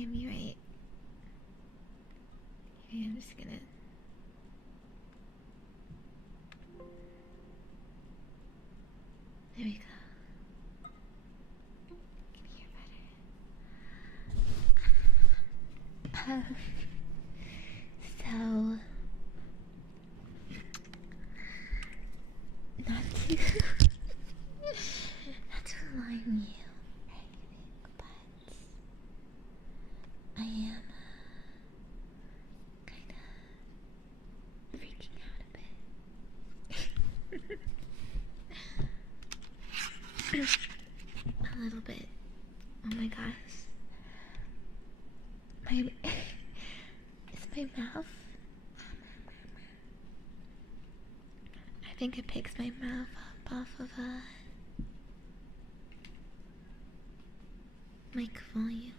can't be right. Okay, I'm just gonna. There we go. Can hear better. So, not to not to alarm you or anything, but I am kind of freaking out a bit. A little bit. Oh my gosh. Is my mouth? I think it picks my mouth up off of mic volume.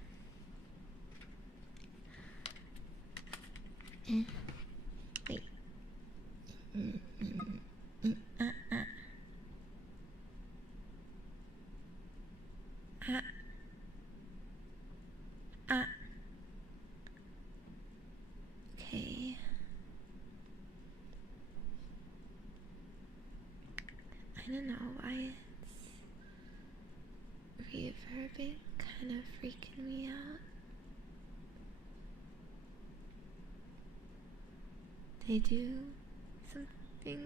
Wait. Okay. I don't know why it's reverbing, kind of freaking me out. They do something.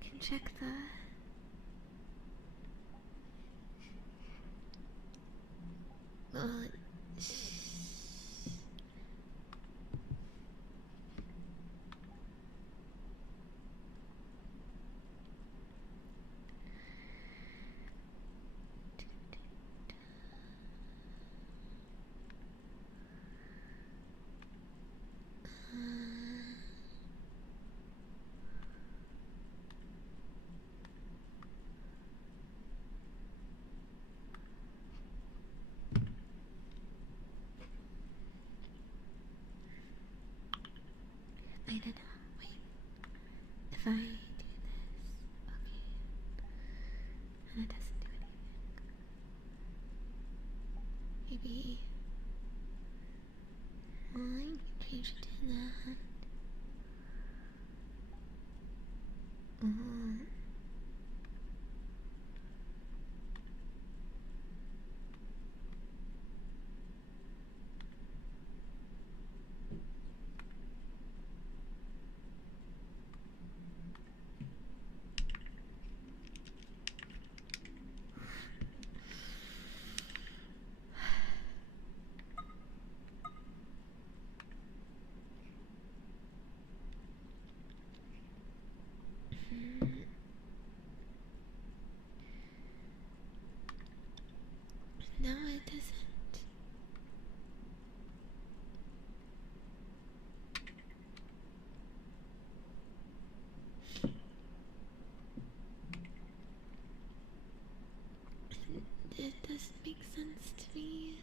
Can check the. Well, I don't know. Wait. If I do this, okay, and it doesn't do anything, maybe I can change it to that. No, it doesn't. It doesn't make sense to me.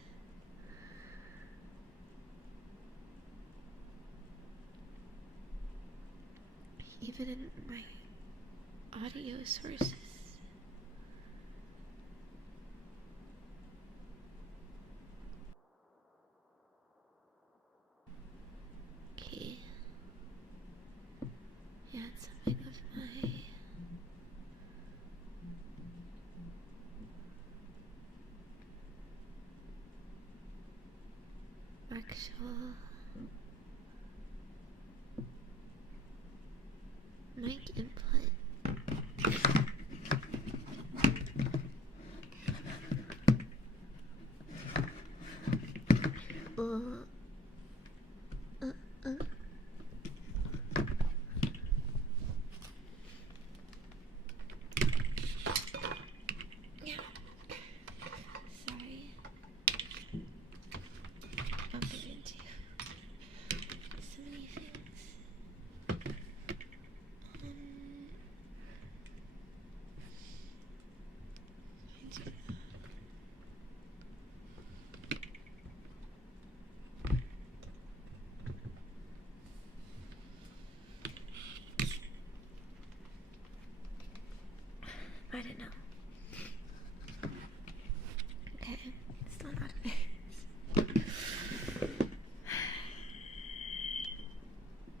Even in my audio sources. Okay. Yeah, it's something of my actual mic input. Yeah. Sorry. Bumping into so many things.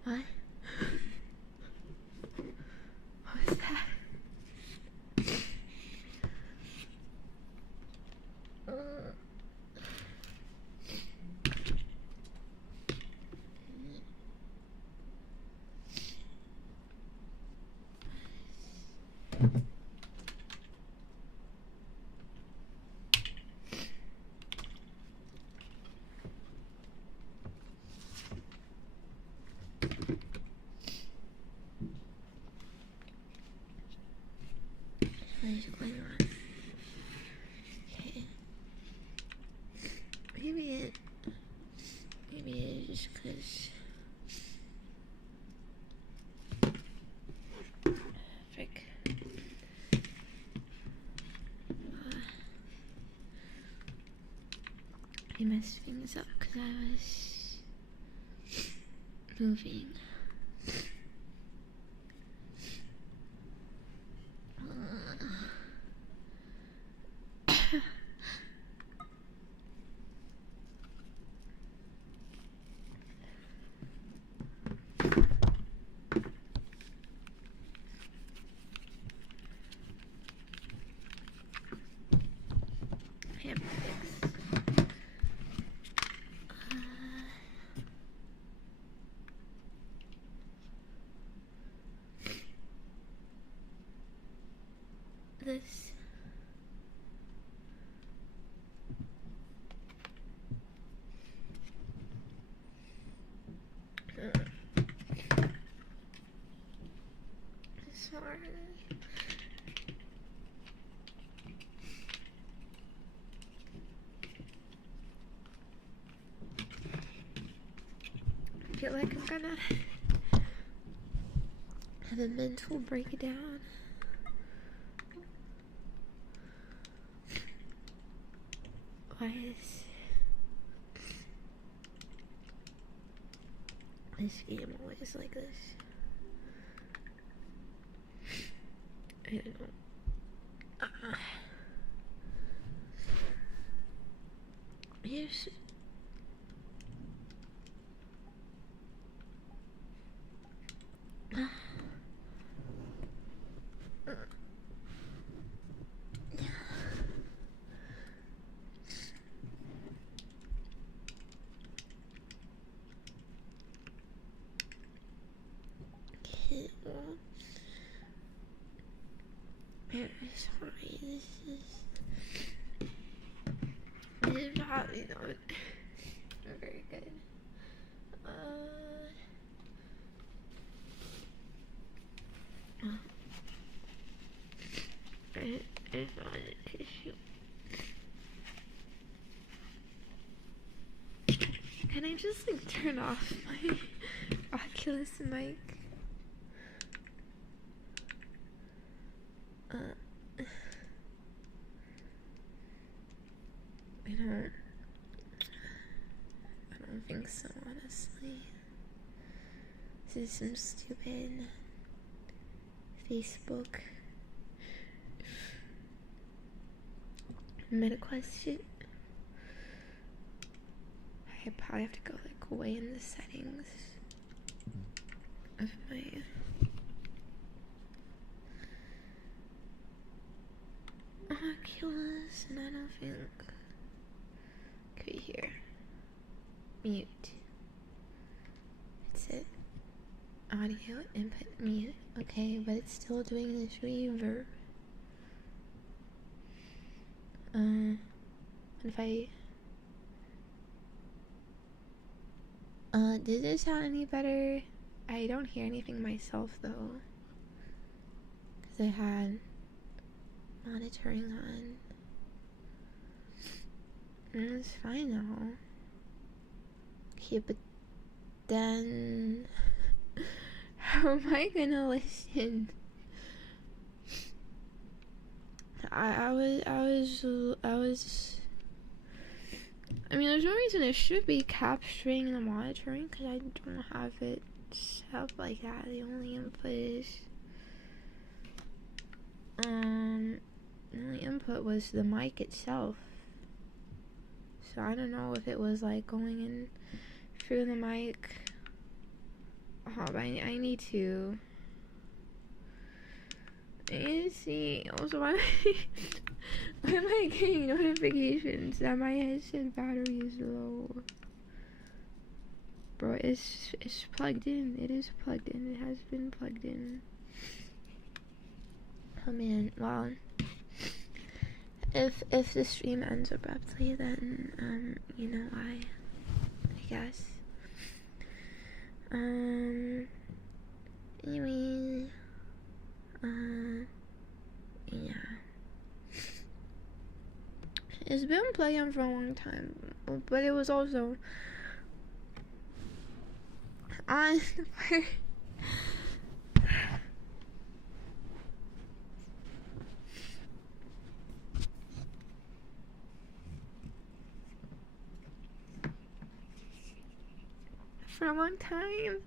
What? What was that? What is going on? Okay. Maybe it's because frick. I messed things up because I was moving. This sorry. I feel like I'm gonna have a mental breakdown. Why is this game always like this? I don't know. Here's sorry, this is probably not very good. It's not an issue. Can I just like turn off my Oculus mic? I don't think so, honestly. This is some stupid Facebook meta question. I probably have to go like way in the settings of my Oculus, and I don't think. Okay, here. Mute. That's it. Audio input mute. Okay, but it's still doing this reverb. If I did this sound any better? I don't hear anything myself though, because I had monitoring on. And it's fine now. Okay, but then how am I gonna listen? I mean, there's no reason it should be capturing the monitoring because I don't have it set up like that. The only input is the only input was the mic itself. So I don't know if it was like going in through the mic I need to see. Also, why am I getting notifications that my headset battery is low? Bro, it's plugged in. It is plugged in. It has been plugged in. Oh man, well, if the stream ends abruptly, then you know why, I guess. Anyway, yeah. It's been playing for a long time, but it was also on for a long time.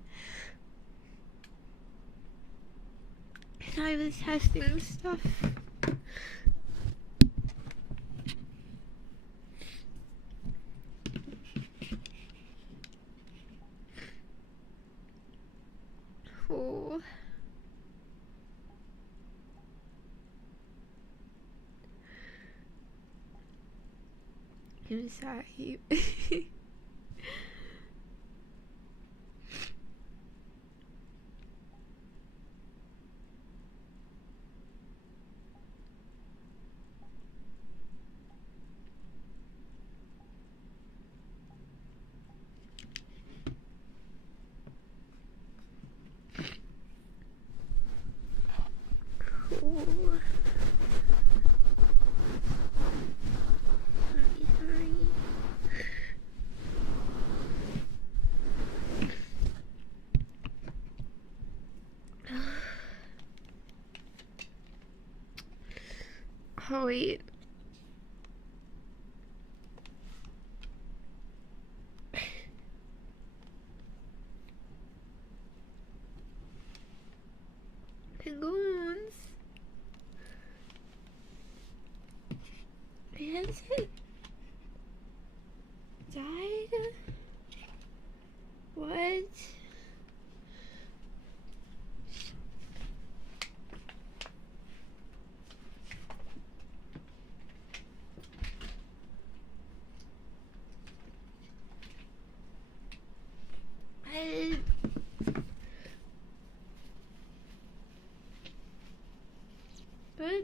And I was testing stuff. Oh. I'm sorry. Cool. Sorry. Oh wait. Penguins. Has it died? What?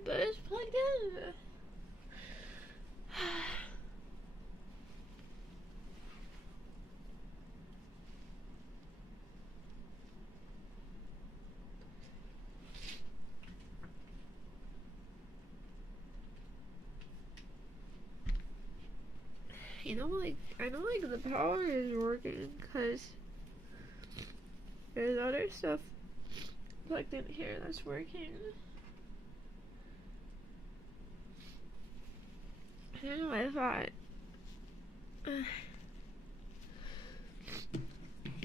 But it's plugged in. You know, like, I know, like, the power is working, because there's other stuff plugged in here that's working. I don't know, I thought,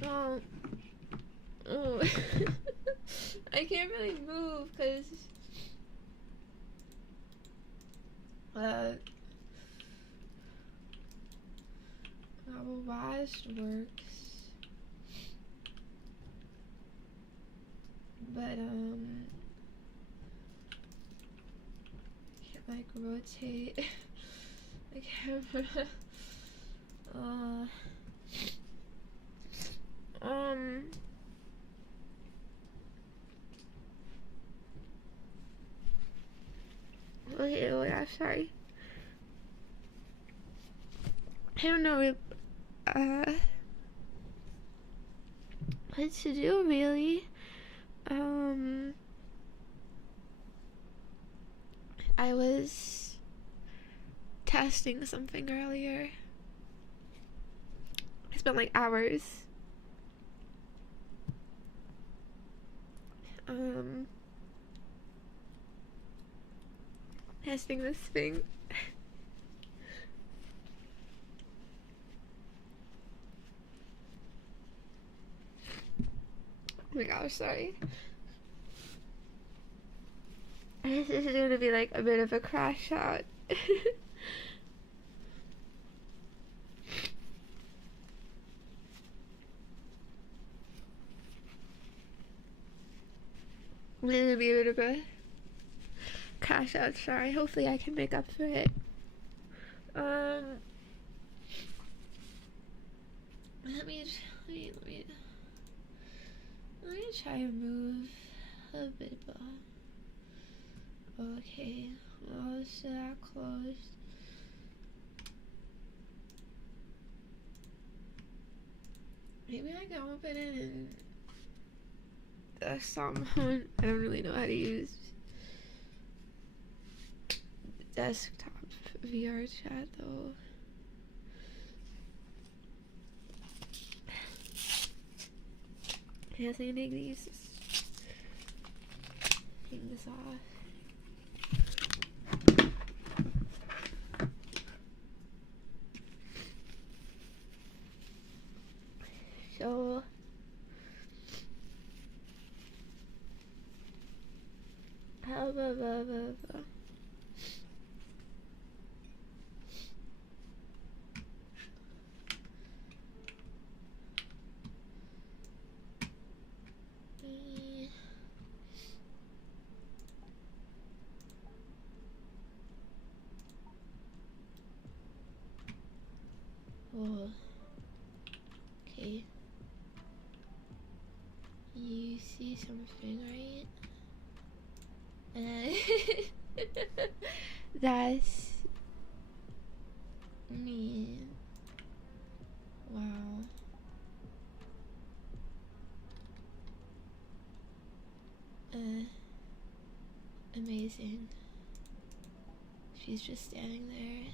well, oh, I can't really move, because, how Blast works, but, can't, like, rotate the camera, okay, wait, I'm sorry. I don't know if, what to do, really. I was testing something earlier. I spent, like, hours. Testing this thing. Oh my gosh, sorry. This is gonna be like a bit of a crash shot. I'm gonna be a bit of a cash out. Sorry. Hopefully I can make up for it. Let me try and move a bit more. Okay, well, so that closed. Maybe I can open it in desktop mode. I don't really know how to use desktop VRChat though. I guess I can take these things off. So oh, okay. You see something, right? That's me. Wow. Amazing. She's just standing there,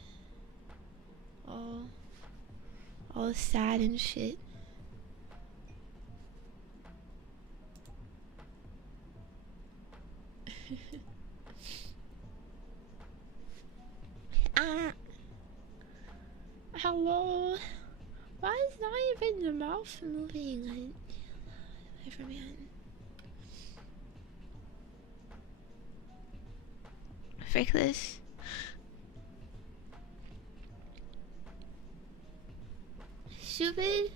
all sad and shit. Hello? Why is not even the mouth moving? Wait for me. Frick this. Stupid.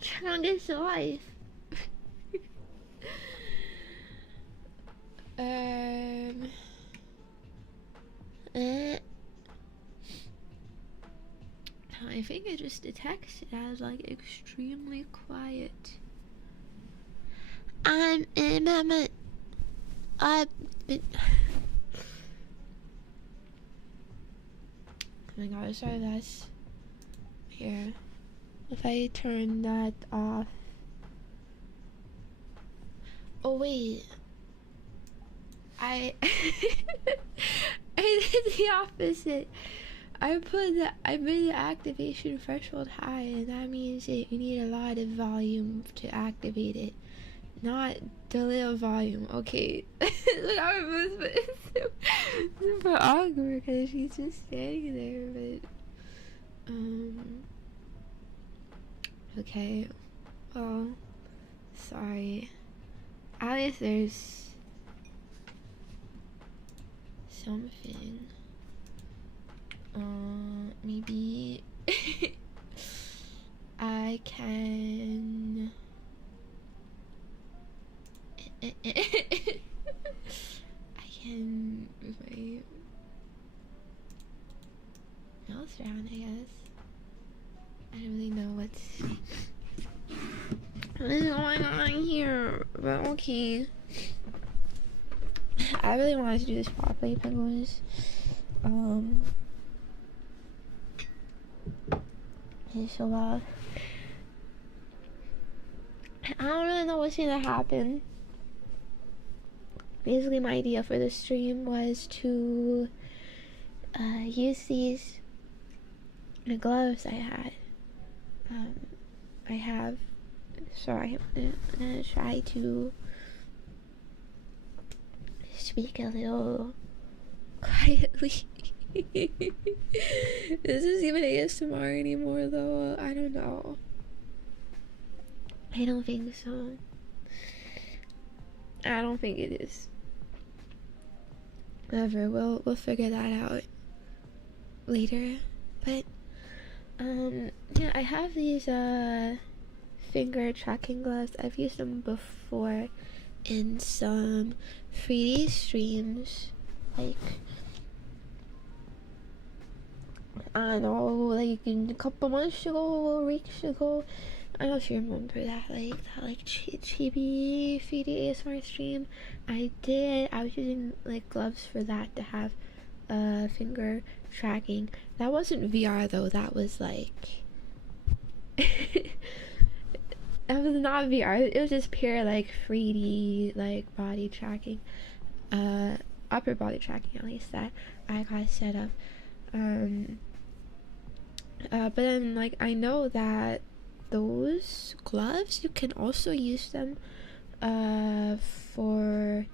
Strongest life. I think I just detected as like extremely quiet. I've been oh my god, sorry that's here. If I turn that off. Oh wait. I did the opposite. I made the activation threshold high, and that means that you need a lot of volume to activate it, not the little volume. Okay, look how it moves, but it's super awkward because she's just standing there. But okay, well, sorry. At least there's something. Maybe I can move my mouse around, I guess. I don't really know what is going on here, but okay. I really wanted to do this properly, penguins. Okay, so I don't really know what's gonna happen. Basically, my idea for the stream was to use these gloves I had. So I'm gonna try to speak a little quietly. Is this even ASMR anymore though? I don't know. I don't think so. I don't think it is. Whatever, we'll figure that out later. But yeah, I have these finger tracking gloves. I've used them before in some 3D streams, like I don't know, like a couple months ago, weeks ago. I don't know if you remember that, like chibi 3D ASMR stream. I was using like gloves for that to have finger tracking. That wasn't VR though. That was like that was not VR. It was just pure like 3D like body tracking, upper body tracking at least that I got set up. But then like I know that those gloves, you can also use them for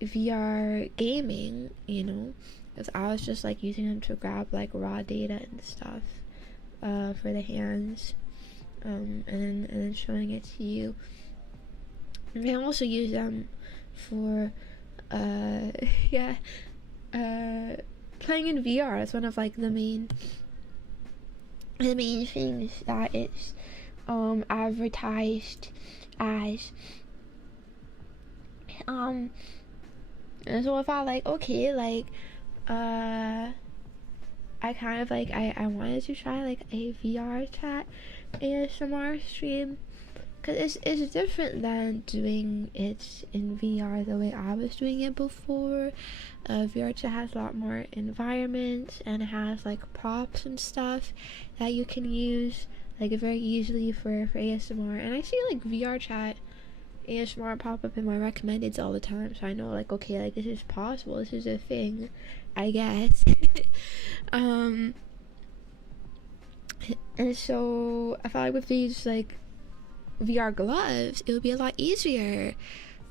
VR gaming, you know, because I was just like using them to grab like raw data and stuff for the hands, and then showing it to you. You can also use them for yeah, playing in VR is one of like the main things that it's advertised as. And so if I like, okay, like I kind of like I wanted to try like a VRChat ASMR stream, because it's different than doing it in VR the way I was doing it before. VRChat has a lot more environments and it has like props and stuff that you can use like very easily for ASMR. And I see like VRChat ASMR pop up in my recommendeds all the time, so I know like, okay, like this is possible, this is a thing, I guess. And so I felt like with these like VR gloves, it would be a lot easier,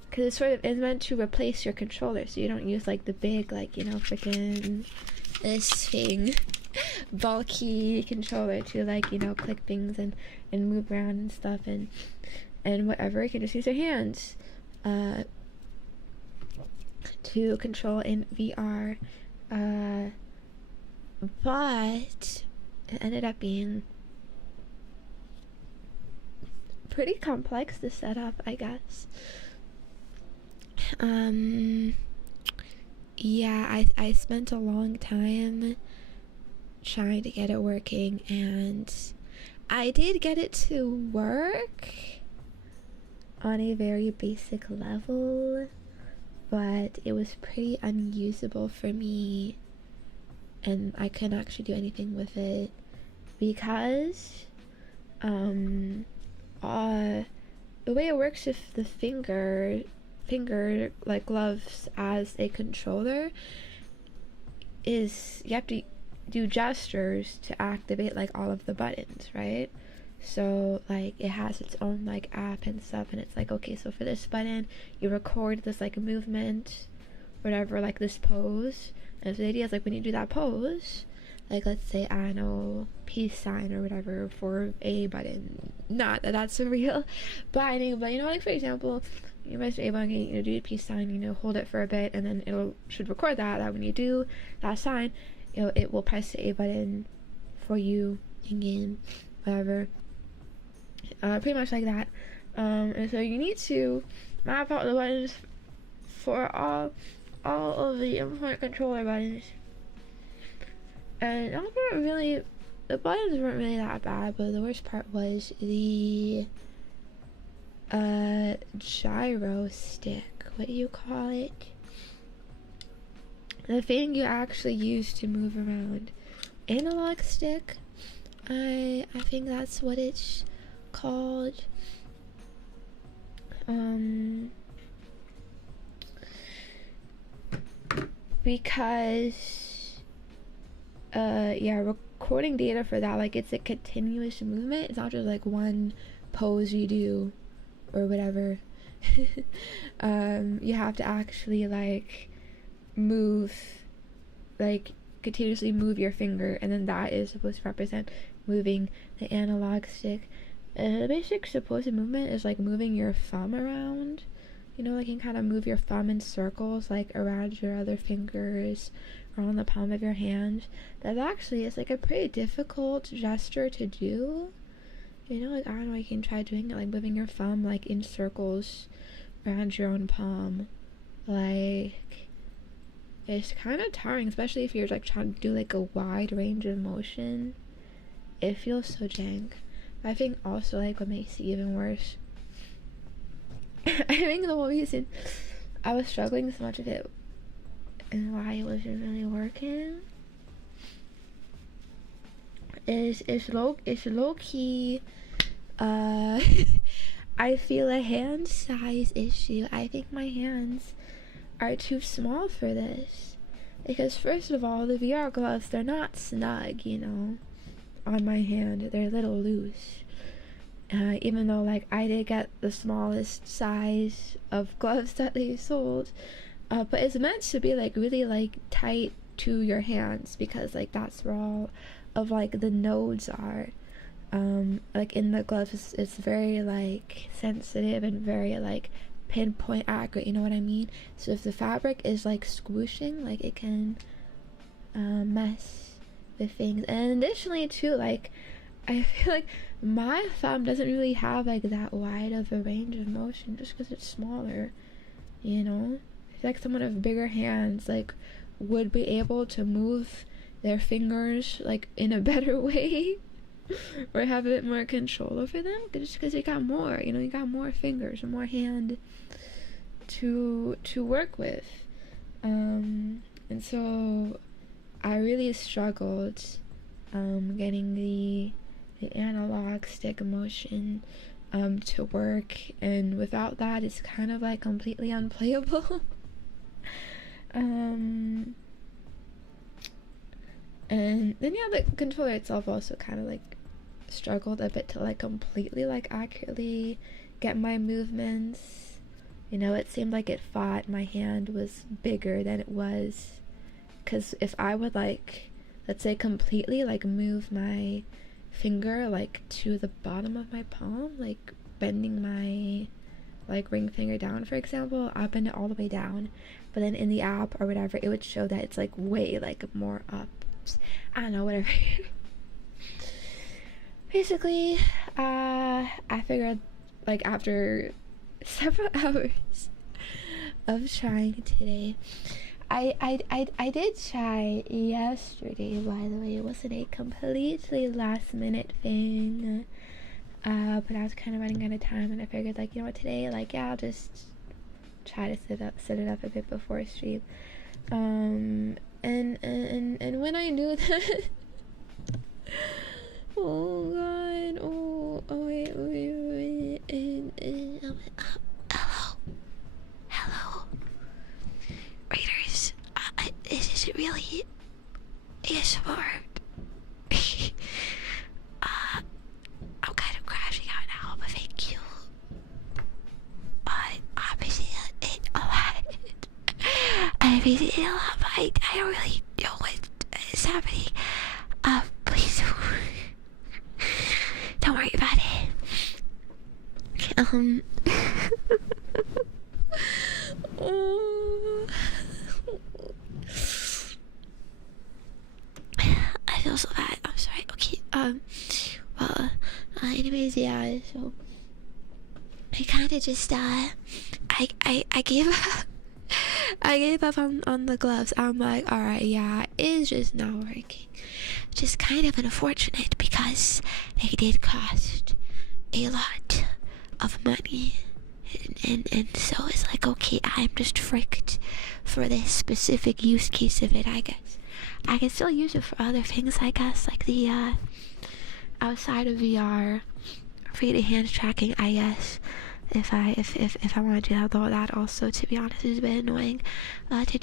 because it sort of is meant to replace your controller, so you don't use like the big, like, you know, freaking this thing bulky controller to like, you know, click things and move around and stuff and whatever. You can just use your hands to control in VR, but it ended up being pretty complex to set up, I guess. Yeah, I spent a long time trying to get it working, and I did get it to work on a very basic level, but it was pretty unusable for me, and I couldn't actually do anything with it because the way it works with the finger like gloves as a controller is you have to do gestures to activate like all of the buttons, right? So like it has its own like app and stuff, and it's like, okay, so for this button you record this like movement, whatever, like this pose. And so the idea is like when you do that pose, like let's say, I don't know, peace sign or whatever for a button, not that that's a real button, but you know, like for example, you press A button, you know, do the peace sign, you know, hold it for a bit, and then should record that when you do that sign, you know, it will press the A button for you in game, whatever. Pretty much like that. And so you need to map out the buttons for all of the important controller buttons. And the buttons weren't really that bad, but the worst part was the gyro stick. What do you call it? The thing you actually use to move around. Analog stick? I think that's what it's called. Because yeah, recording data for that, like it's a continuous movement. It's not just like one pose you do or whatever. You have to actually like move, like continuously move your finger, and then that is supposed to represent moving the analog stick. The basic supposed movement is like moving your thumb around. You know, like you can kind of move your thumb in circles, like around your other fingers or on the palm of your hand. That actually is like a pretty difficult gesture to do. You know, like, I don't know, you can try doing it, like, moving your thumb, like, in circles around your own palm. Like, it's kind of tiring, especially if you're, like, trying to do, like, a wide range of motion. It feels so jank. I think also, like, what makes it even worse, I think the whole reason I was struggling so much with it and why it wasn't really working is it's low key I feel a hand size issue. I think my hands are too small for this, because first of all, the VR gloves, they're not snug, you know, on my hand. They're a little loose, even though, like, I did get the smallest size of gloves that they sold, but it's meant to be, like, really, like, tight to your hands, because, like, that's where all of, like, the nodes are. Like, in the gloves, it's very, like, sensitive and very, like, pinpoint accurate, you know what I mean? So if the fabric is, like, squooshing, like, it can mess with things. And additionally too, like, I feel like my thumb doesn't really have, like, that wide of a range of motion just because it's smaller, you know? I feel like someone with bigger hands, like, would be able to move their fingers, like, in a better way or have a bit more control over them, just because you got more, you know, you got more fingers or more hand to work with. And so I really struggled getting the analog stick motion to work, and without that it's kind of, like, completely unplayable. And then, yeah, the controller itself also kind of, like, struggled a bit to, like, completely, like, accurately get my movements. You know, it seemed like it thought my hand was bigger than it was, because if I would, like, let's say completely, like, move my finger, like, to the bottom of my palm, like, bending my, like, ring finger down, for example, I'll bend it all the way down, but then in the app or whatever, it would show that it's, like, way, like, more up. I don't know, whatever. Basically, I figured, like, after several hours of trying today, I did try yesterday, by the way. It wasn't a completely last minute thing, but I was kind of running out of time, and I figured, like, you know what, today, like, yeah, I'll just try to set it up a bit before stream. And when I knew that oh god, wait, hello, readers, is it really ASMR? I'm kind of crashing out now, but thank you. Obviously, a lot. I appreciate it a lot, but I don't really know what is happening. Please don't worry about it. Oh. I feel so bad. I'm sorry. Okay. Well. Anyways, yeah. So I kind of just I gave up. I gave up on the gloves. I'm like, alright, yeah, it's just not working. Just kind of unfortunate, because they did cost a lot of money. And so it's like, okay, I'm just fricked for this specific use case of it, I guess. I can still use it for other things, I guess, like the outside of VR, free to hand tracking, I guess. If I want to do that, though that also, to be honest, is a bit annoying to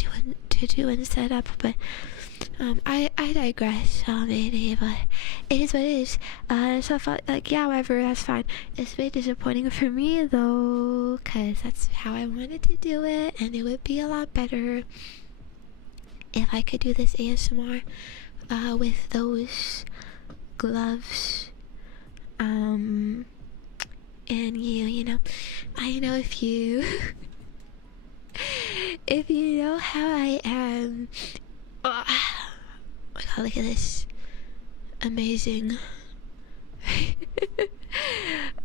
do and set up. But I digress. It is what it is. So I felt like, yeah, whatever, that's fine. It's a bit disappointing for me though, cause that's how I wanted to do it, and it would be a lot better if I could do this ASMR with those gloves. And you know, I know if you if you know how I am. Oh my god, look at this amazing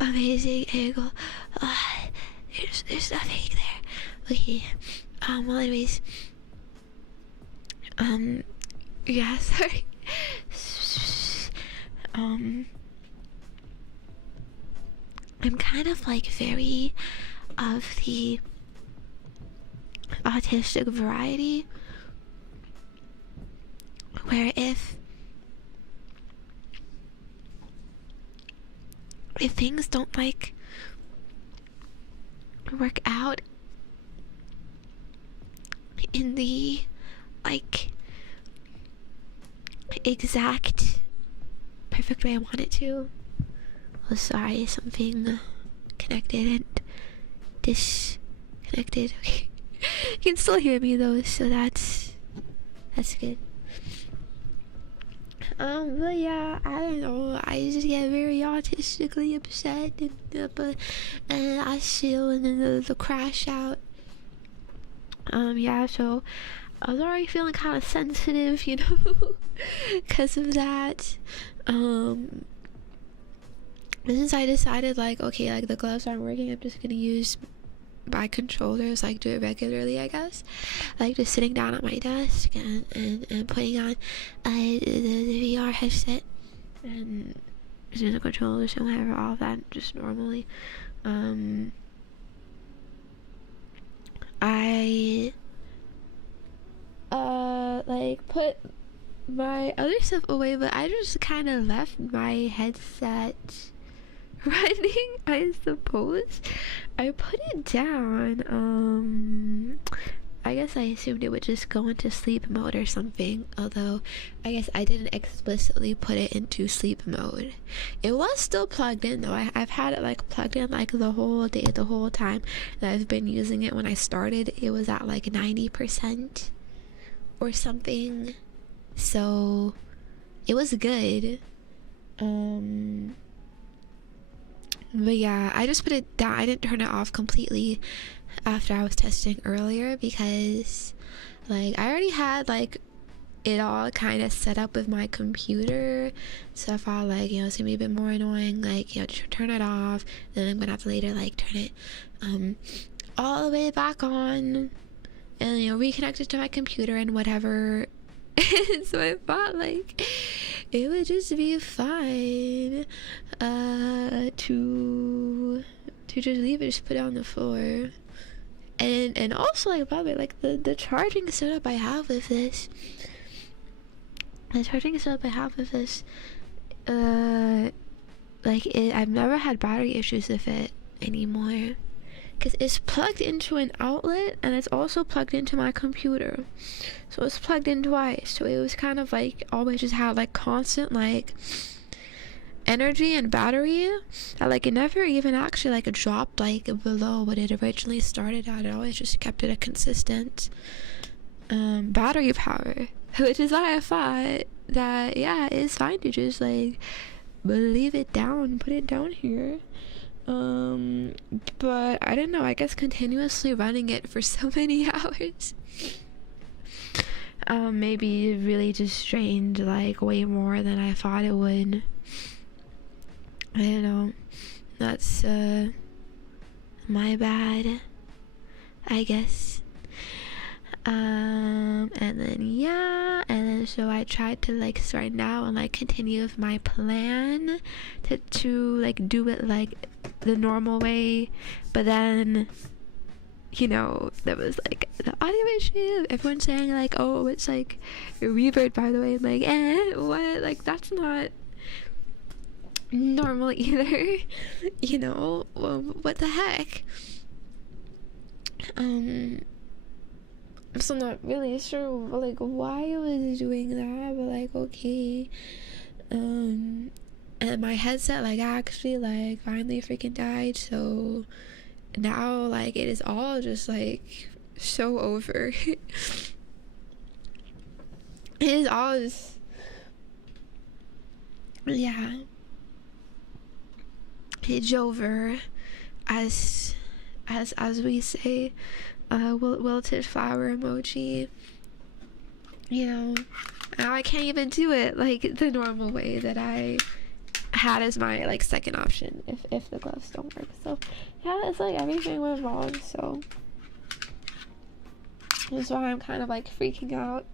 amazing angle. There's nothing there. Okay. Well, anyways. Yeah, sorry. I'm kind of like very of the autistic variety, where if things don't like work out in the like exact perfect way I want it to. Oh, sorry, something connected and disconnected. Okay. You can still hear me though, so that's good. But yeah, I don't know, I just get very autistically upset and I chill and then the crash out. Yeah, so I was already feeling kind of sensitive, you know, because of that. Since I decided like, okay, like the gloves aren't working, I'm just gonna use my controllers, like do it regularly, I guess, like just sitting down at my desk and putting on the VR headset and using the controllers and whatever, all of that just normally. I like put my other stuff away, but I just kind of left my headset running, I suppose. I put it down. I guess I assumed it would just go into sleep mode or something, although I guess I didn't explicitly put it into sleep mode. It was still plugged in though. I've had it like plugged in like the whole day, the whole time that I've been using it. When I started, it was at like 90% or something, so it was good. But yeah, I just put it down. I didn't turn it off completely after I was testing earlier because like I already had like it all kind of set up with my computer, so I thought like, you know, it's gonna be a bit more annoying, like, you know, just turn it off, then I'm gonna have to later like turn it all the way back on and, you know, reconnect it to my computer and whatever. So I thought like it would just be fine to just leave it, just put it on the floor. And also, like, by the way, like the charging setup I have with this, like I've never had battery issues with it anymore, because it's plugged into an outlet and it's also plugged into my computer, so it's plugged in twice. So it was kind of like always just had like constant like energy and battery, that like it never even actually like dropped like below what it originally started at. It always just kept it a consistent battery power, which is why I thought that, yeah, it's fine to just like leave it down, put it down here. But I don't know, I guess continuously running it for so many hours maybe really just drained like way more than I thought it would. I don't know, that's my bad, I guess. And then yeah, and then so I tried to like start now and like continue with my plan to like do it like the normal way, but then, you know, there was like the audio issue, everyone saying like, oh, it's like a reverb, by the way. I'm like, what, like that's not normal either. You know, well, what the heck. I'm still not really sure like why I was doing that, but like, okay. And my headset like actually like finally freaking died, so now like it is all just like so over. It is all just, yeah, it's over, as we say. Wilted flower emoji. You know, now I can't even do it like the normal way that I had as my like second option if the gloves don't work. So yeah, it's like everything went wrong, so that's why I'm kind of like freaking out.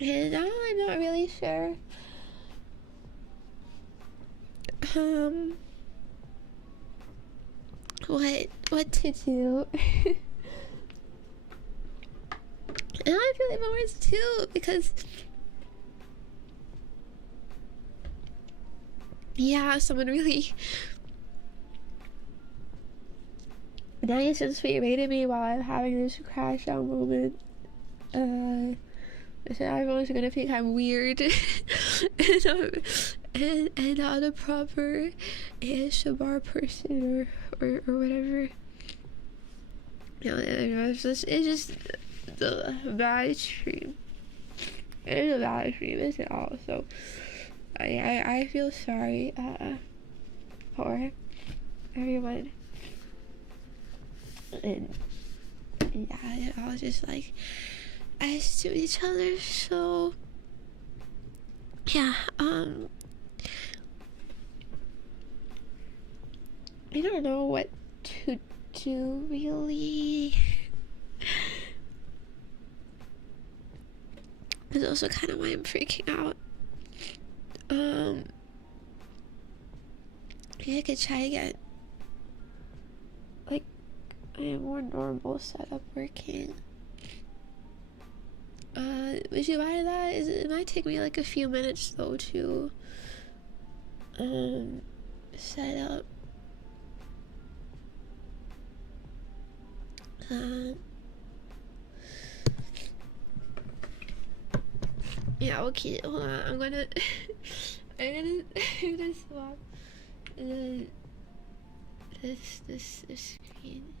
And now I'm not really sure what to do. And I'm feeling my words too, because yeah, someone really nice and sweet rated me while I'm having this crash out moment. I said everyone's gonna think I'm weird and not a proper ASMR person or whatever. You know, it's just the bad stream. It is a bad stream, isn't it all? So I feel sorry for everyone. And yeah, it all just like us to each other, so yeah, I don't know what to do really. It's also kind of why I'm freaking out. Yeah, I could try again. Like, a more normal setup working. Would you buy that? It might take me like a few minutes though to set up. Yeah, okay, hold on, I'm gonna swap this screen.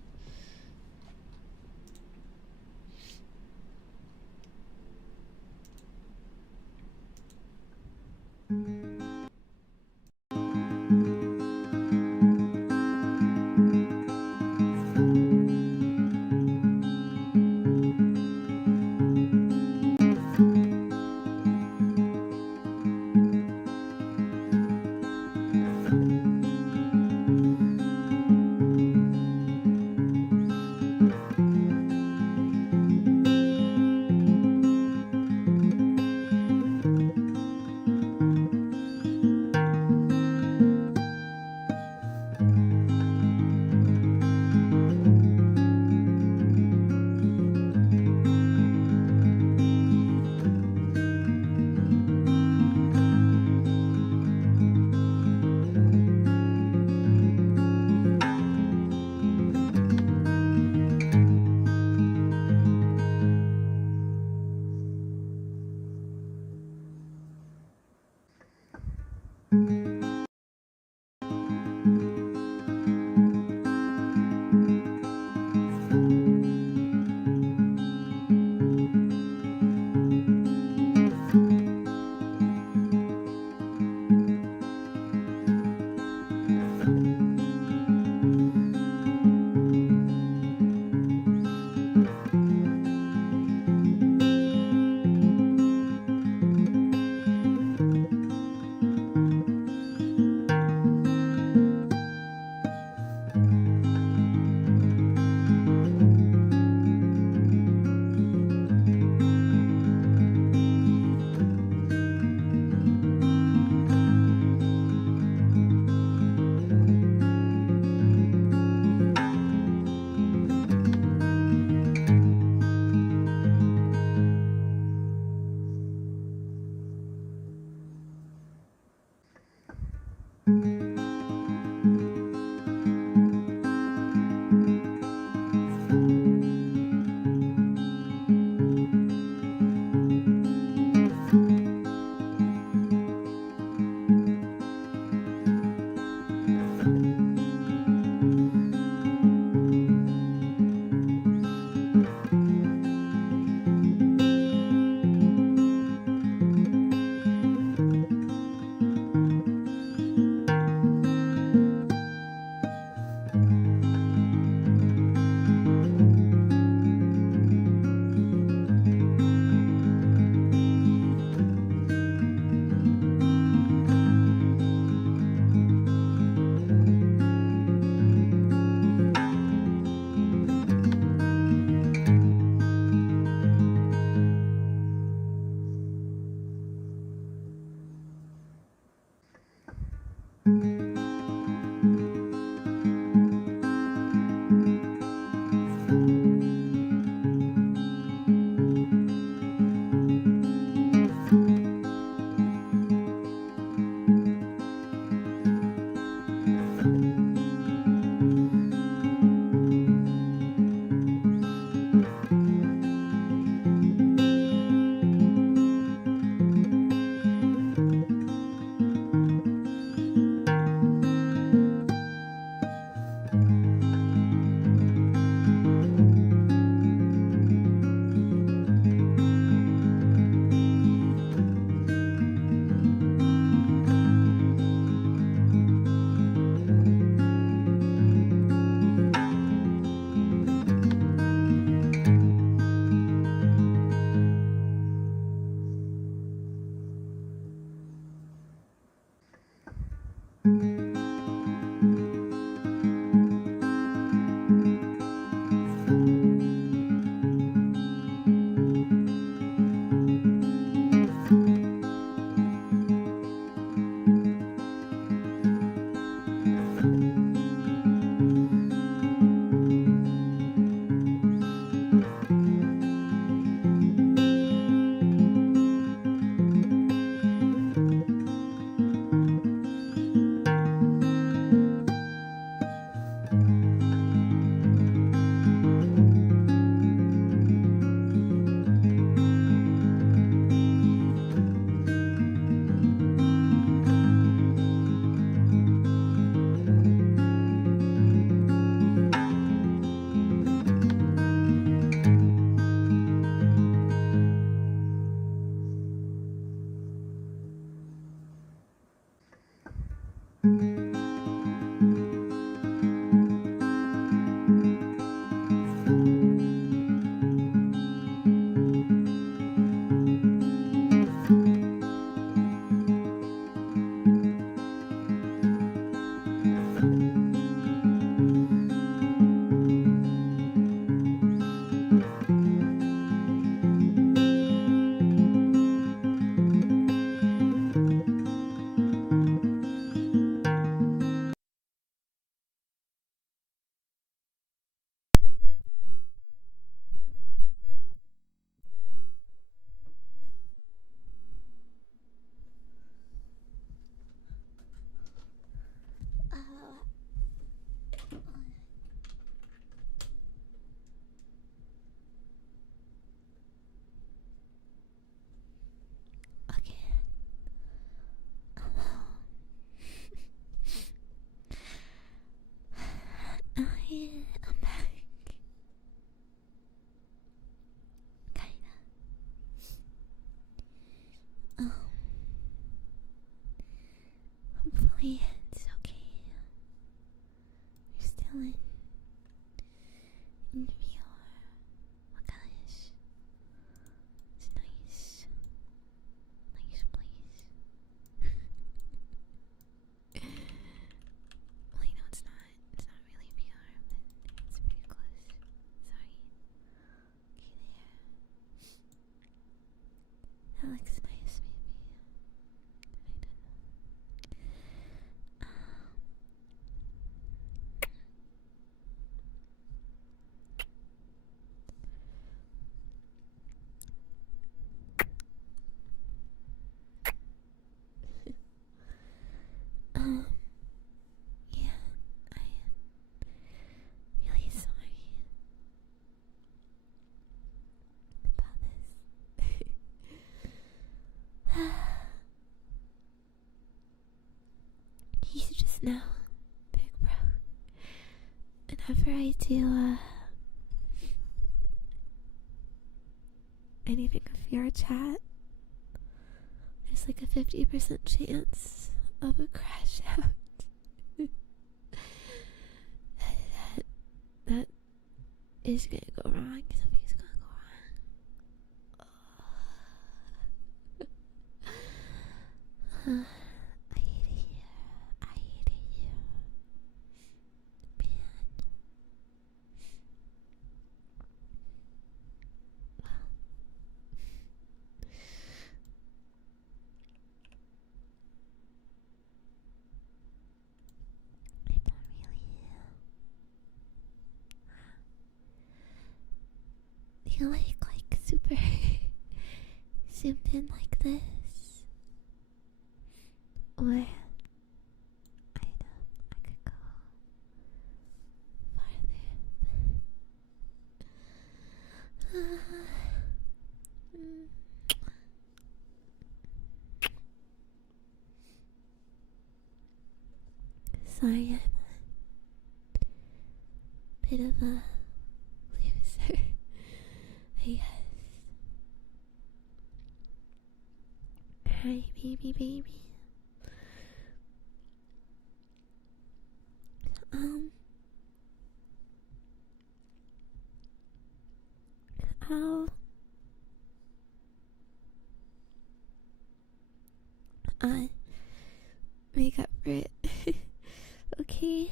Helen. In VR. Oh gosh. It's nice. Nice place. Well, you know, it's not really VR, but it's pretty close. Sorry. Okay, there. That looks nice, maybe. I don't know. Yeah, I am really sorry about this. He's just now big bro. Whenever I do anything with VRChat, there's like a 50% chance of a crash out. that is gonna go wrong. Something's gonna go wrong. I hate it here. I hate it here. Man. Well. I'm not really. You like super zoomed in like this? Or I could go farther. Sorry, I'm a bit of a loser, I guess. Hi, baby. I'll make up for it. Okay.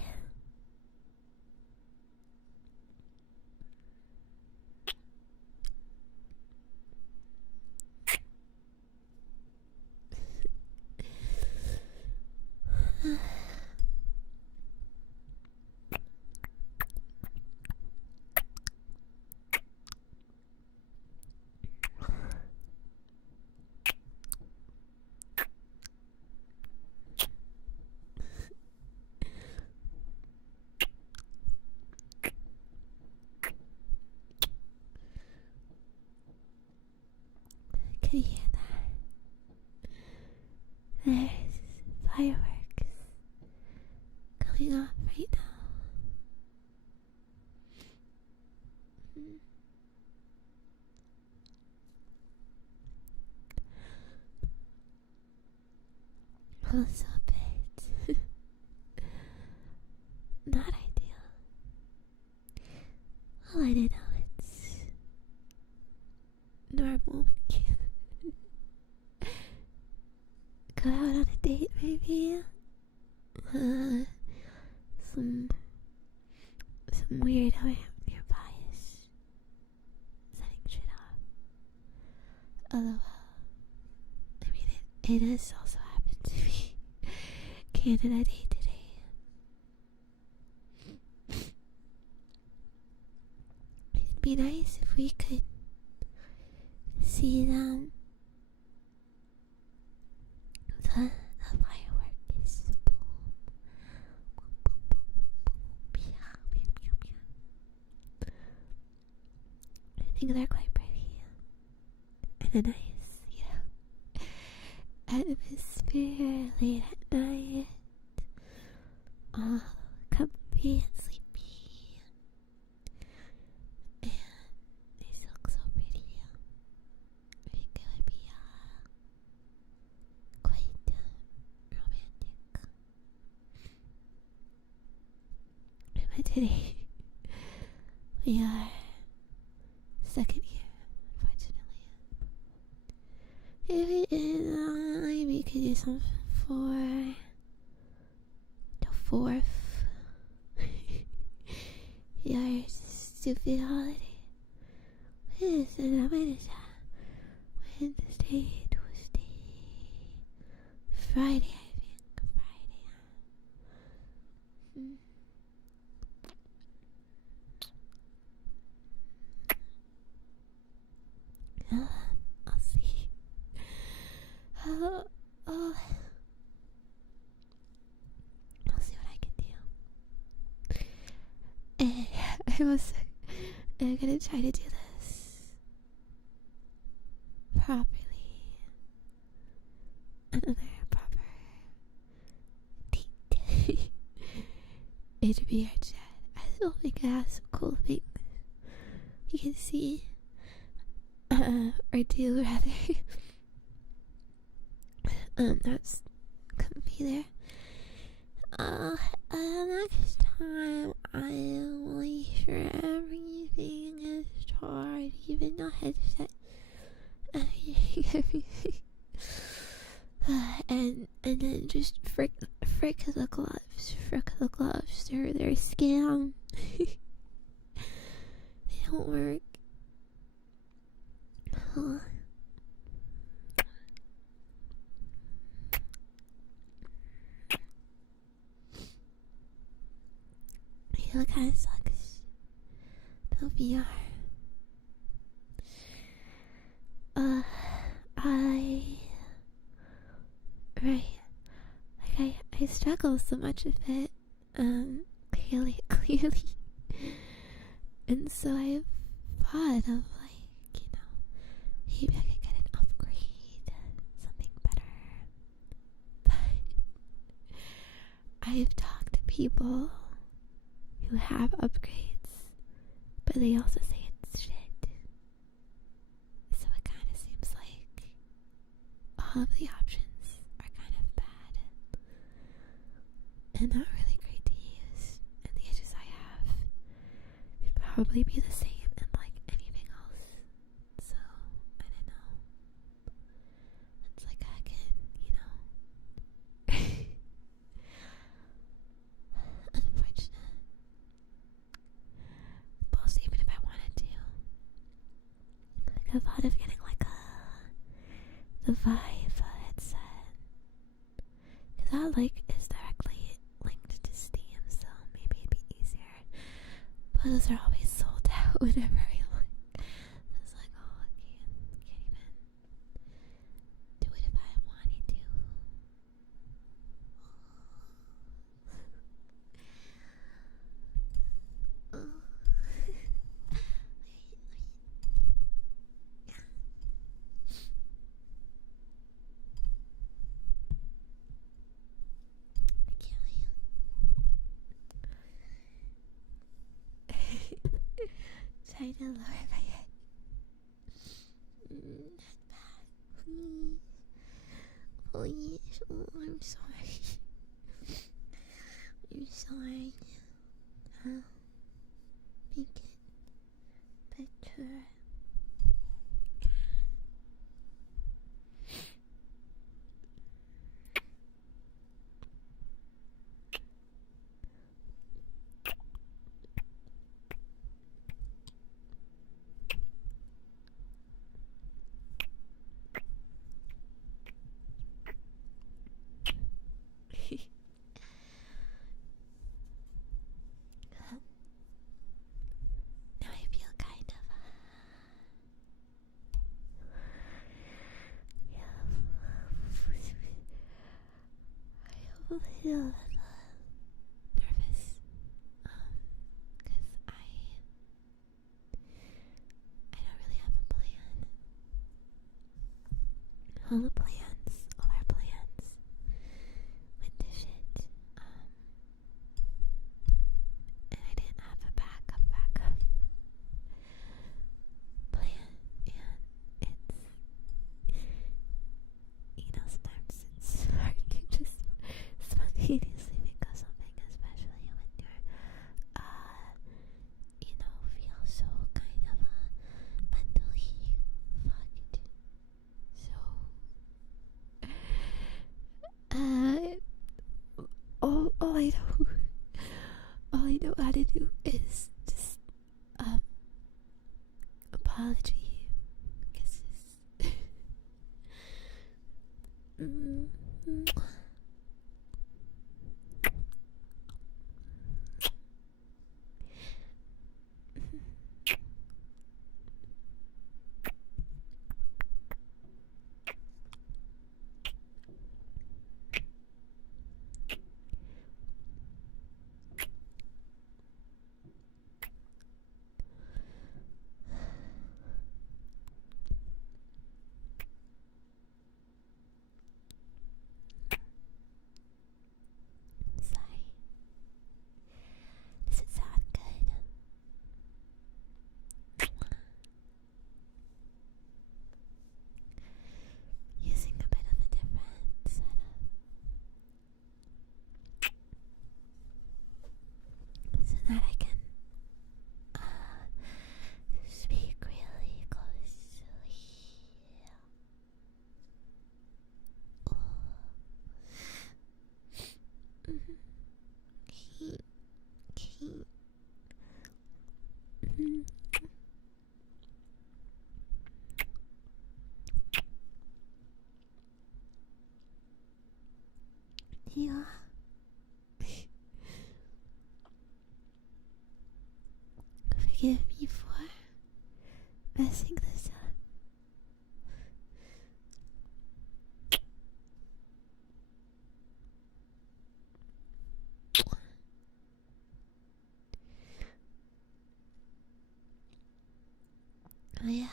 Can you hear that? There's fireworks going off right now. Also a bit not ideal. Well, I don't know, it's normal when you go out on a date, maybe. Some weirdo nearby is setting shit off. Although, I mean, it has also happened to me. Canada Day today. It'd be nice if we could see them. The firework is boom. I think they're quite pretty. And a nice, atmosphere late at night. All comfy and sleepy. And these look so pretty. I think it would be quite romantic. But today, we are second year, unfortunately. If we did, maybe we could do something for the fourth. Your stupid holiday. What is it? When is that? Wednesday, Tuesday, Friday, I think. Friday. I'll see. I'll see what I can do. And I'm gonna try to do this properly. Another proper date. It'd be our chat. I still think it has some cool things you can see. Or do rather. That's gonna be there. Next time I'll make sure everything is charged, even the headset, everything. And then just frick the gloves. They're a scam. They don't work. It kind of sucks. No VR. I struggle so much with it. Clearly. And so I've thought of, like, maybe I could get an upgrade, something better. But I've talked to people who have upgrades, but they also say it's shit. So it kind of seems like all of the options are kind of bad and not really great to use. And the issues I have would probably be the same in like anything else. So I don't know. It's like I can, unfortunate. Plus, even if I wanted to, I thought of getting like the Vive headset, because that is directly linked to Steam, so maybe it'd be easier. But those are always sold out whenever I look. It's like, oh, I can't even do it if I wanted to. Try to lower my head. Not bad. Please. Oh, I'm sorry. I'm sorry. I'll make it better. Now I feel kind of I feel nervous, because I don't really have a plan. All our plans went to shit. And I didn't have a backup plan, and sometimes it's hard to just spontaneously think of something, especially when you're I know how to do is just apology kisses. Sorry. Does it sound good? Using a bit of a different setup so that I can speak really closely. Yeah. Forgive me for messing this up. Oh yeah.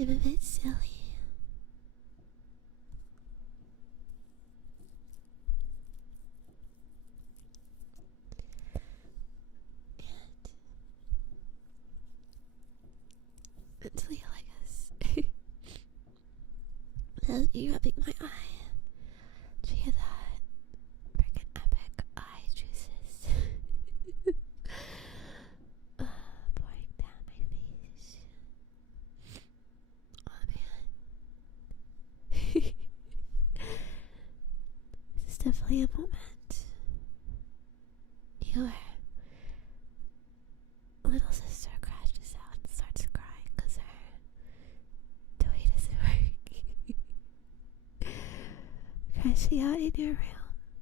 I'm a bit silly. Until you like us. That's me rubbing my eye. Gee, that freaking epic eye juices. Pouring down my face. Oh man. This is definitely a moment. Your little sister crashes out and starts crying because her toy doesn't work. Crashing out in your room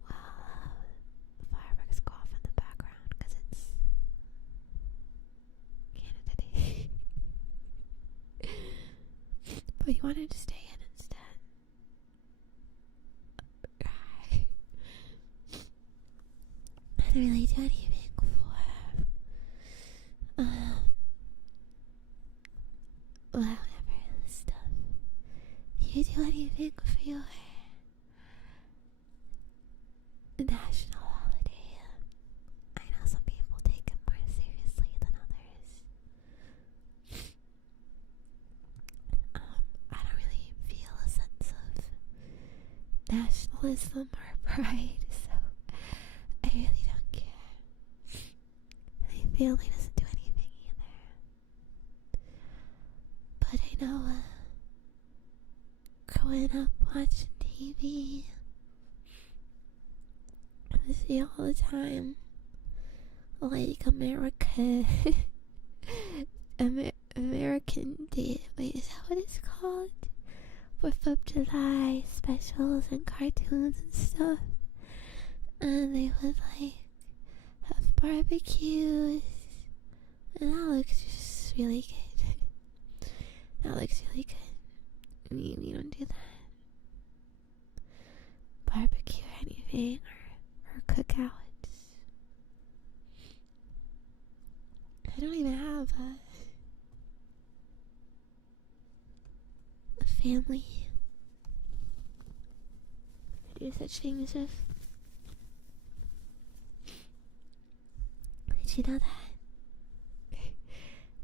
while the fireworks go off in the background because it's Canada Day. But you wanted to stay in instead. I didn't really do anything for well, whatever this stuff. Do you do anything for your national holiday? I know some people take it more seriously than others. I don't really feel a sense of nationalism or pride, so I really don't care. My family doesn't do anything either. But I know, growing up watching TV, I see all the time, like American Day. Wait, is that what it's called? 4th of July specials and cartoons and stuff. And they would like have barbecues, and that looks just really good. That looks really good. We don't do that. Barbecue or anything, or cookouts. I don't even have a family. Do such things as. Did you know that?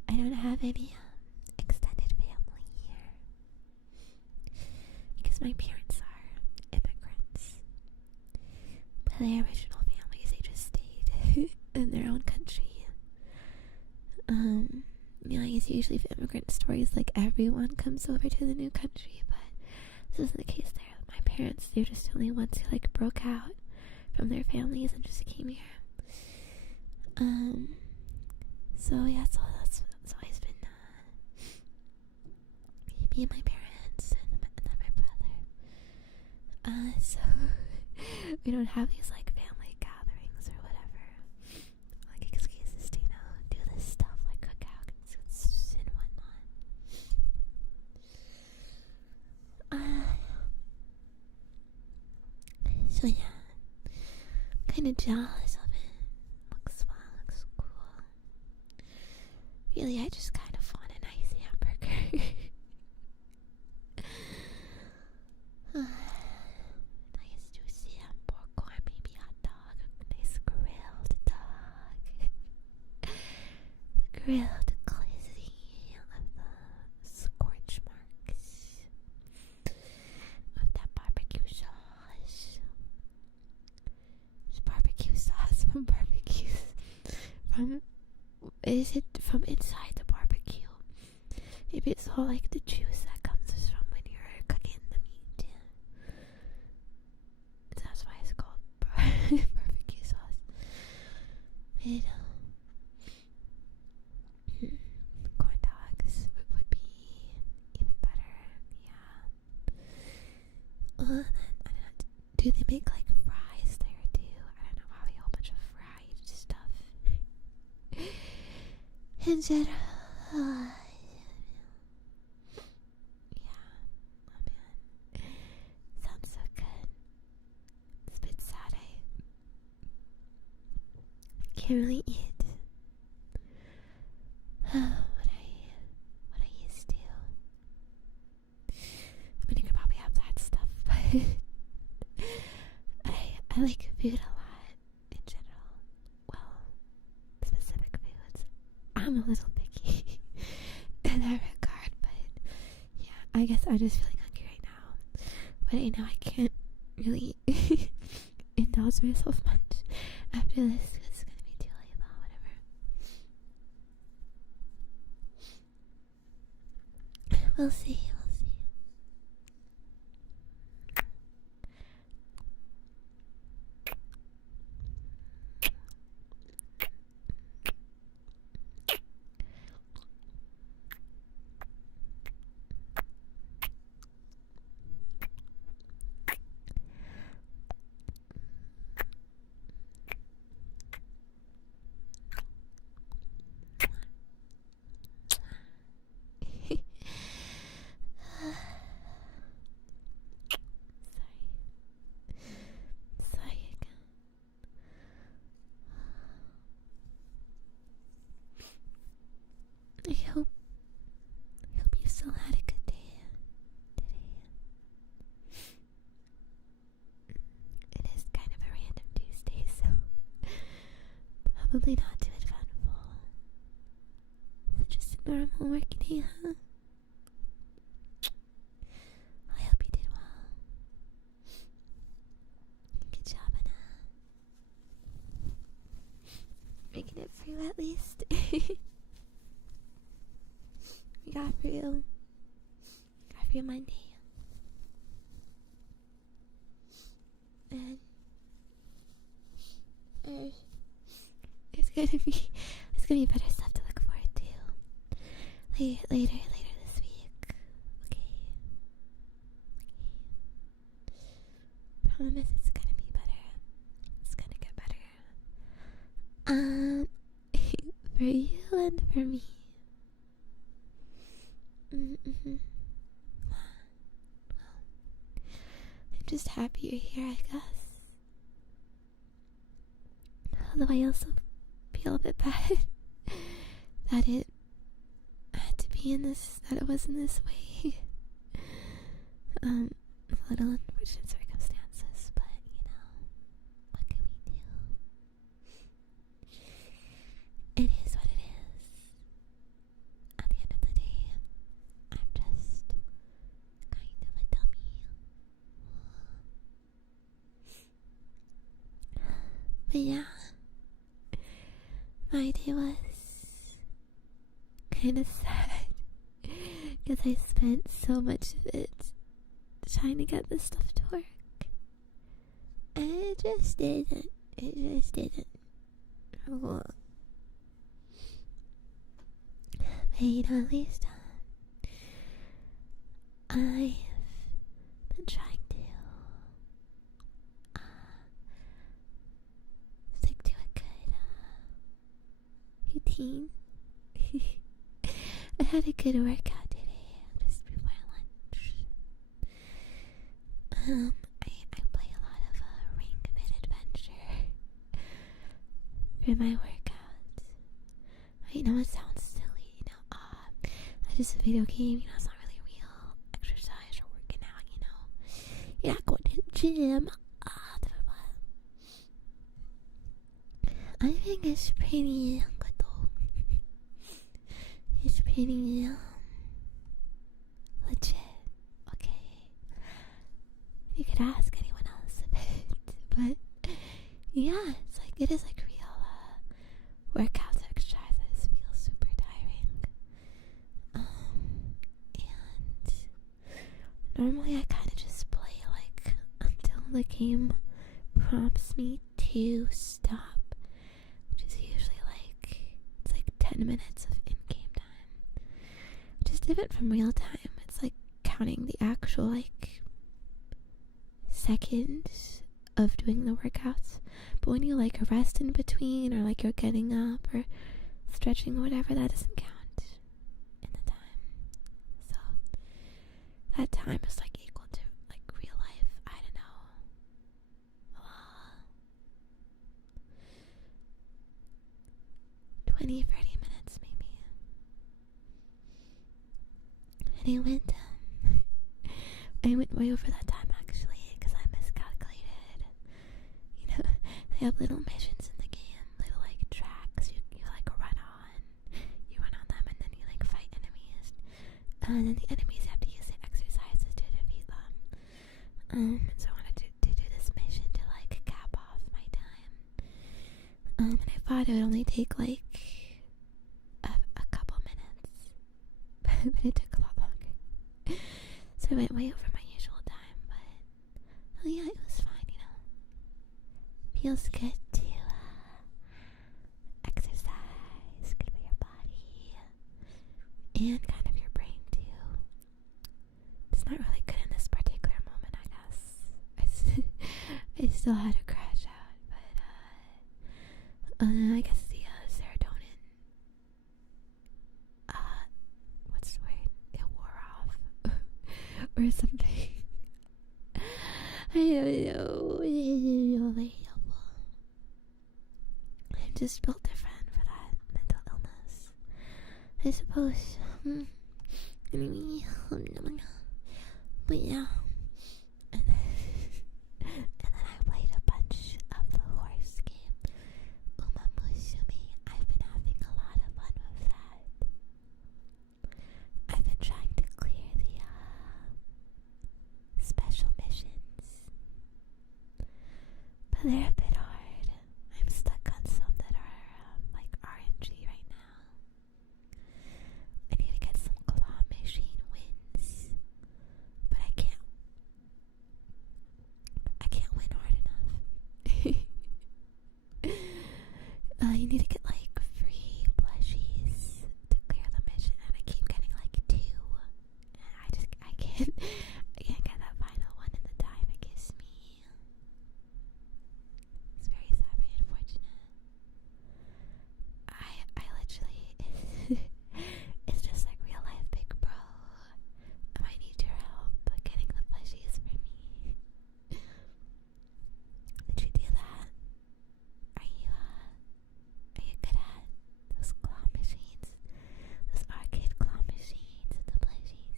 I don't have any extended family here because my parents are immigrants. But the original families, they just stayed in their own country. You know, it's usually for immigrant stories, like everyone comes over to the new country, but this isn't the case parents, they're just the only ones who like broke out from their families and just came here. So yeah, so that's always been me and my parents and then my brother. So we don't have these like family gatherings or whatever, like excuses to, you know, do this stuff like cookouts and whatnot. So yeah, I'm kind of jealous of it. Looks fun, looks cool. Really, I just kind of want a nice hamburger. Nice juicy hamburger, or maybe a dog, a nice grilled dog. The grilled glazing of the scorch marks with that barbecue sauce. It's barbecue sauce from barbecues. Is it from inside the barbecue? Maybe it's all like the juice that comes from when you're cooking the meat. That's why it's called barbecue sauce. You know, corn dogs would be even better. Yeah. And then, I don't know, do they make like fries there too? I don't know, probably a whole bunch of fried stuff. In general, yeah. Oh man, sounds so good. It's a bit sad I can't really eat what I used to. I mean, I could probably have that stuff, but I like food a lot in general. Well, specific foods. I'm a little picky in that regard, but yeah, I guess I'm just feeling hungry right now. But I know I can't really indulge myself much after this. It's gonna be too late though, whatever. We'll see. Sorry again. I hope you still had a good day today. It is kind of a random Tuesday, so probably not too eventful. It's just a normal working day, huh? I hope you did well. Good job, Anna. Making it through at least. We got through Monday. And it's gonna be better stuff to look forward to later this week. Okay. Promise it's gonna be better. It's gonna get better. For you and for me. Well, I'm just happy you're here, I guess. Although I also feel a bit bad that it had to be that it was in this way. A little unfortunate circumstances, but you know, what can we do? It is what it is. At the end of the day, I'm just kind of a dummy. But yeah, my day was kind of sad because I spent so much of it trying to get this stuff to work. And it just didn't. Oh. But at least I've been trying to stick to a good routine. I had a good workout today, just before lunch. I play a lot of Ring Fit Adventure for my workouts. I know it sounds silly, it's just a video game, it's not really real exercise or working out, You're not going to the gym. I think it's pretty good though. It's pretty legit, okay? You could ask anyone else a bit, but yeah, it is like real workouts, exercises feel super tiring. And normally I kind of just play until the game prompts me to stop, which is usually it's 10 minutes of in-game time, which is different from real time. It's counting the actual seconds of doing the workouts, but when you rest in between, or you're getting up or stretching or whatever, that doesn't count in the time. So that time is equal to real life, I don't know, 20, 30 minutes maybe. And I went way over that time actually, because I miscalculated. They have little missions in the game, little tracks you run on. You run on them and then you fight enemies. And then the enemies have to use the exercises to defeat them. So I wanted to do this mission to cap off my time. And I thought it would only take a couple minutes, but it took a lot longer. So I went way over my usual time, but yeah, it was fine, Feels good to exercise, good for your body, and kind of your brain too. It's not really good in this particular moment, I guess. I still had to crash out, but I guess the serotonin, what's the word? It wore off, or something. I don't know. Very helpful. I'm just built different for that mental illness, I suppose. But yeah. And then I played a bunch of the horse game, Uma Musume. I've been having a lot of fun with that. I've been trying to clear the special missions, but they're a bit hard. I'm stuck on some that are RNG right now. I need to get some claw machine wins, but I can't win hard enough. You need to get free plushies to clear the mission, and I keep getting 2. And I can't get that final one in the time it gives me. It's very sad, very unfortunate. I literally it's just real life Big Bro. I might need your help getting the plushies for me. Did you do that? Are you good at those claw machines? Those arcade claw machines with the plushies?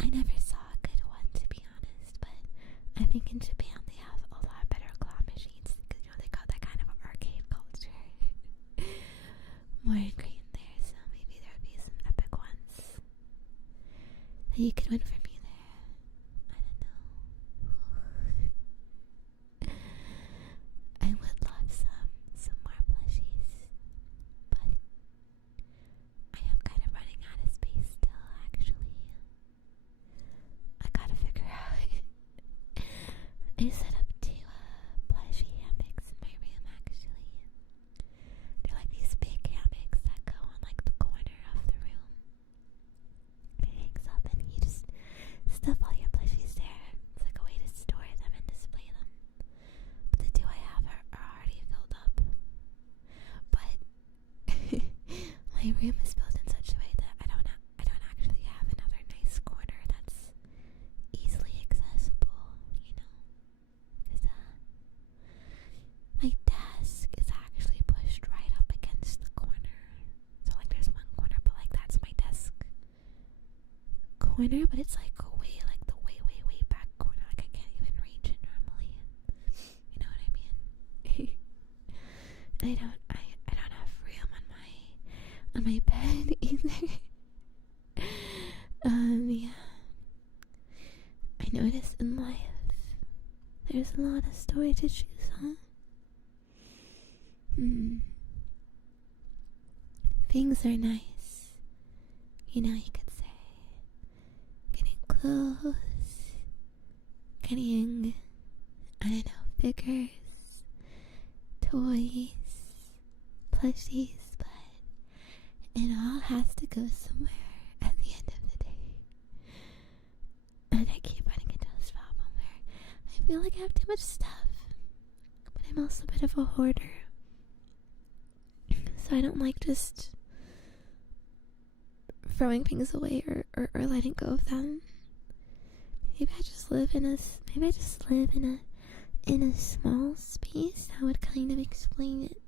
I never saw a good one, to be honest, but I think in Japan they have a lot better claw machines because they got that kind of arcade culture more ingrained there, so maybe there would be some epic ones that you could win for me there. I don't know. I would love some more plushies, but I am kind of running out of space still, actually. I gotta figure out I set up two plushy hammocks in my room, actually. They're like these big hammocks that go on like the corner of the room. It hangs up and you just stuff all your plushies there. It's like a way to store them and display them. But the two I have are already filled up. But my room is built in such a way that I don't actually have another nice corner that's easily accessible, you know. Because my desk is actually pushed right up against the corner. So like there's one corner, but like that's my desk corner, but it's like the way back corner. Like I can't even reach it normally. You know what I mean? And I don't have room on my bed either. Yeah. I notice in life there's a lot of storage issues, huh? Things are nice. You know, you could say getting clothes, getting, I don't know, figures, toys, plushies, but it all has to go somewhere at the end of the day. And I keep running into this problem where I feel like I have too much stuff, but I'm also a bit of a hoarder. So I don't like just throwing things away or letting go of them. Maybe I just live in a small space. That would kind of explain it.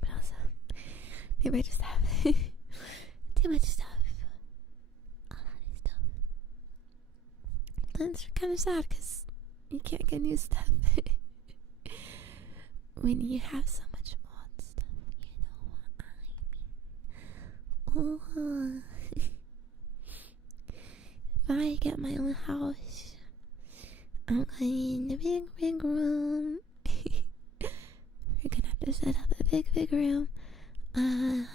But also, maybe I just have too much stuff. A lot of stuff. That's kind of sad because you can't get new stuff when you have so much old stuff. You know what I mean? If I get my own house, I'm going in a big room. We're gonna have to set up a big room for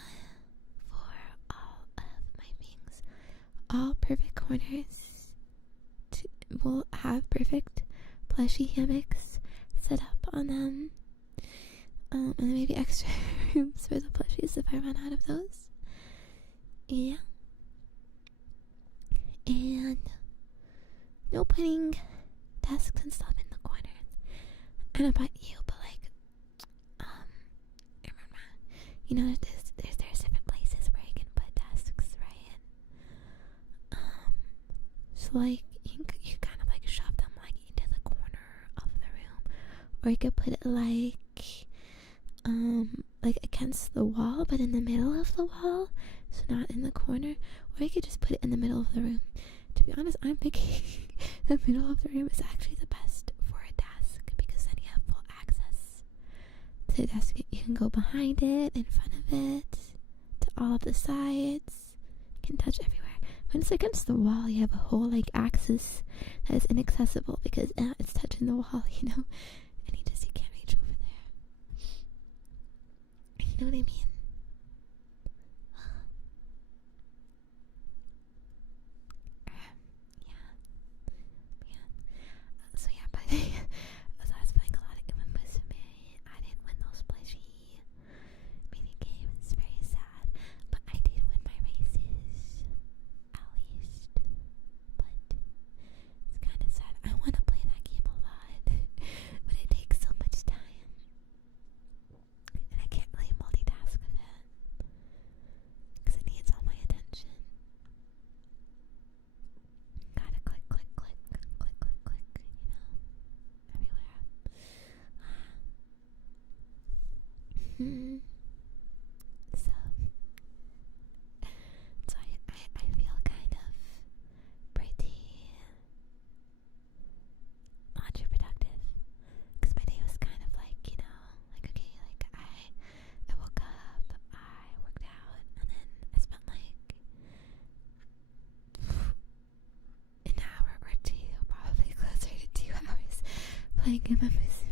all of my things. All perfect corners. We'll have perfect plushy hammocks set up on them. And then maybe extra rooms for the plushies if I run out of those. Yeah. And no putting desks and stuff in the corners. I don't know about you, but like, you know, there's different places where you can put desks, right? So like you kind of like shove them like into the corner of the room, or you could put it like against the wall, but in the middle of the wall, so not in the corner. Or you could just put it in the middle of the room. To be honest, I'm thinking the middle of the room is actually the best for a desk, because then you have full access to the desk. You can go behind it, in front of it, to all of the sides. You can touch everywhere. When it's against the wall, you have a whole like axis that is inaccessible because it's touching the wall, you know, and you can't reach over there. You know what I mean? So yeah, but as I was playing a lot of Hima, I didn't win those plushy mini games. Very sad, but I did win my races, at least. But it's kind of sad. I want to play that game a lot, but it takes so much time, and I can't really multitask with it because it needs all my attention. Gotta click, you know, everywhere. So I feel kind of pretty productive because my day was kind of like, you know, like okay, like I woke up, I worked out, and then I spent like an hour or two, probably closer to 2 hours, playing in my music.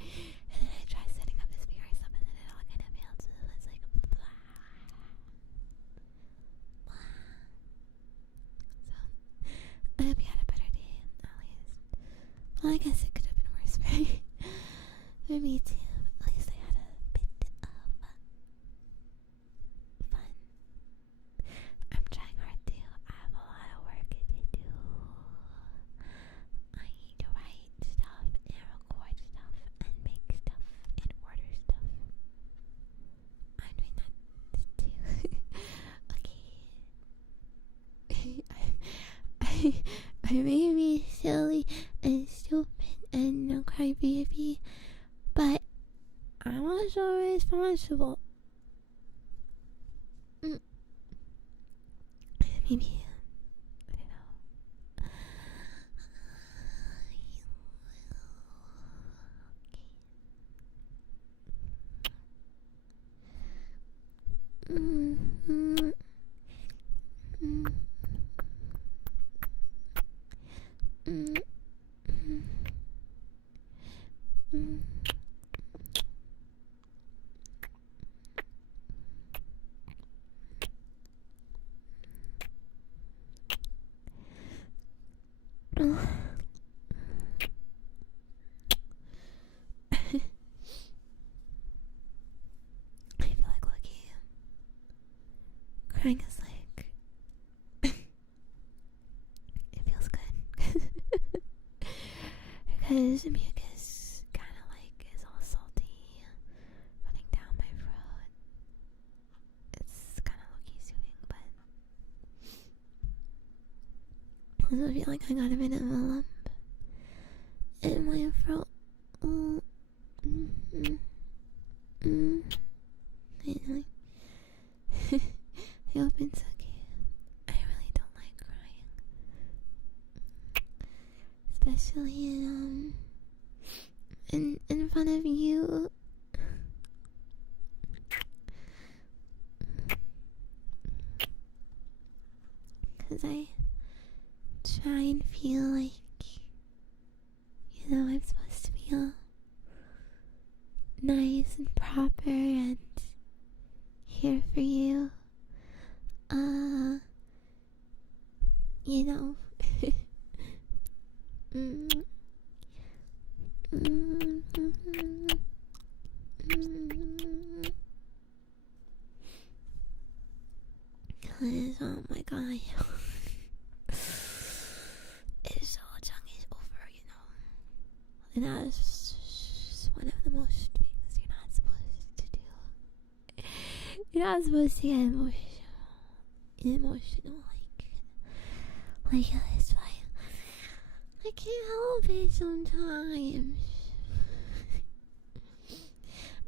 And then I tried setting up this VR stuff, and then it all kind of failed, so it was like blah. Well, I guess it could have been worse for me too. At least I had a bit of fun. I'm trying hard to. I have a lot of work to do. I need to write stuff and record stuff and make stuff and order stuff. I'm doing that too. Okay. I may be silly and stupid and no crybaby, but I'm also responsible. Maybe, I don't know. I feel like Lucky. Crying is like it feels good because mucus kind of like is all salty running down my throat. It's kind of Lucky soothing, but I also feel like I got a bit of a lump in my throat. I hope it's okay. I really don't like crying, especially in front of you. Cause I try and feel like, I'm supposed to be all nice and proper and here for you. Oh my god. It's all tongue is over, And that's one of the most things you're not supposed to do. You're not supposed to get emotional like this, but I can't help it sometimes.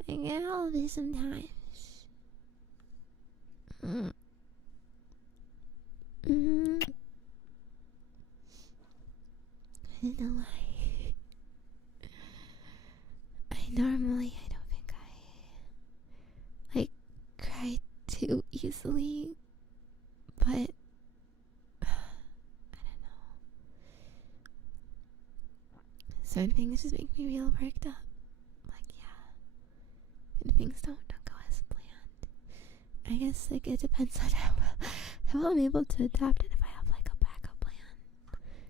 I can't help it sometimes. I don't know why. I don't think I cry too easily, but I don't know. Certain things just make me real worked up. When things don't go as planned. I guess it depends on how I'm able to adapt it. If I have a backup plan,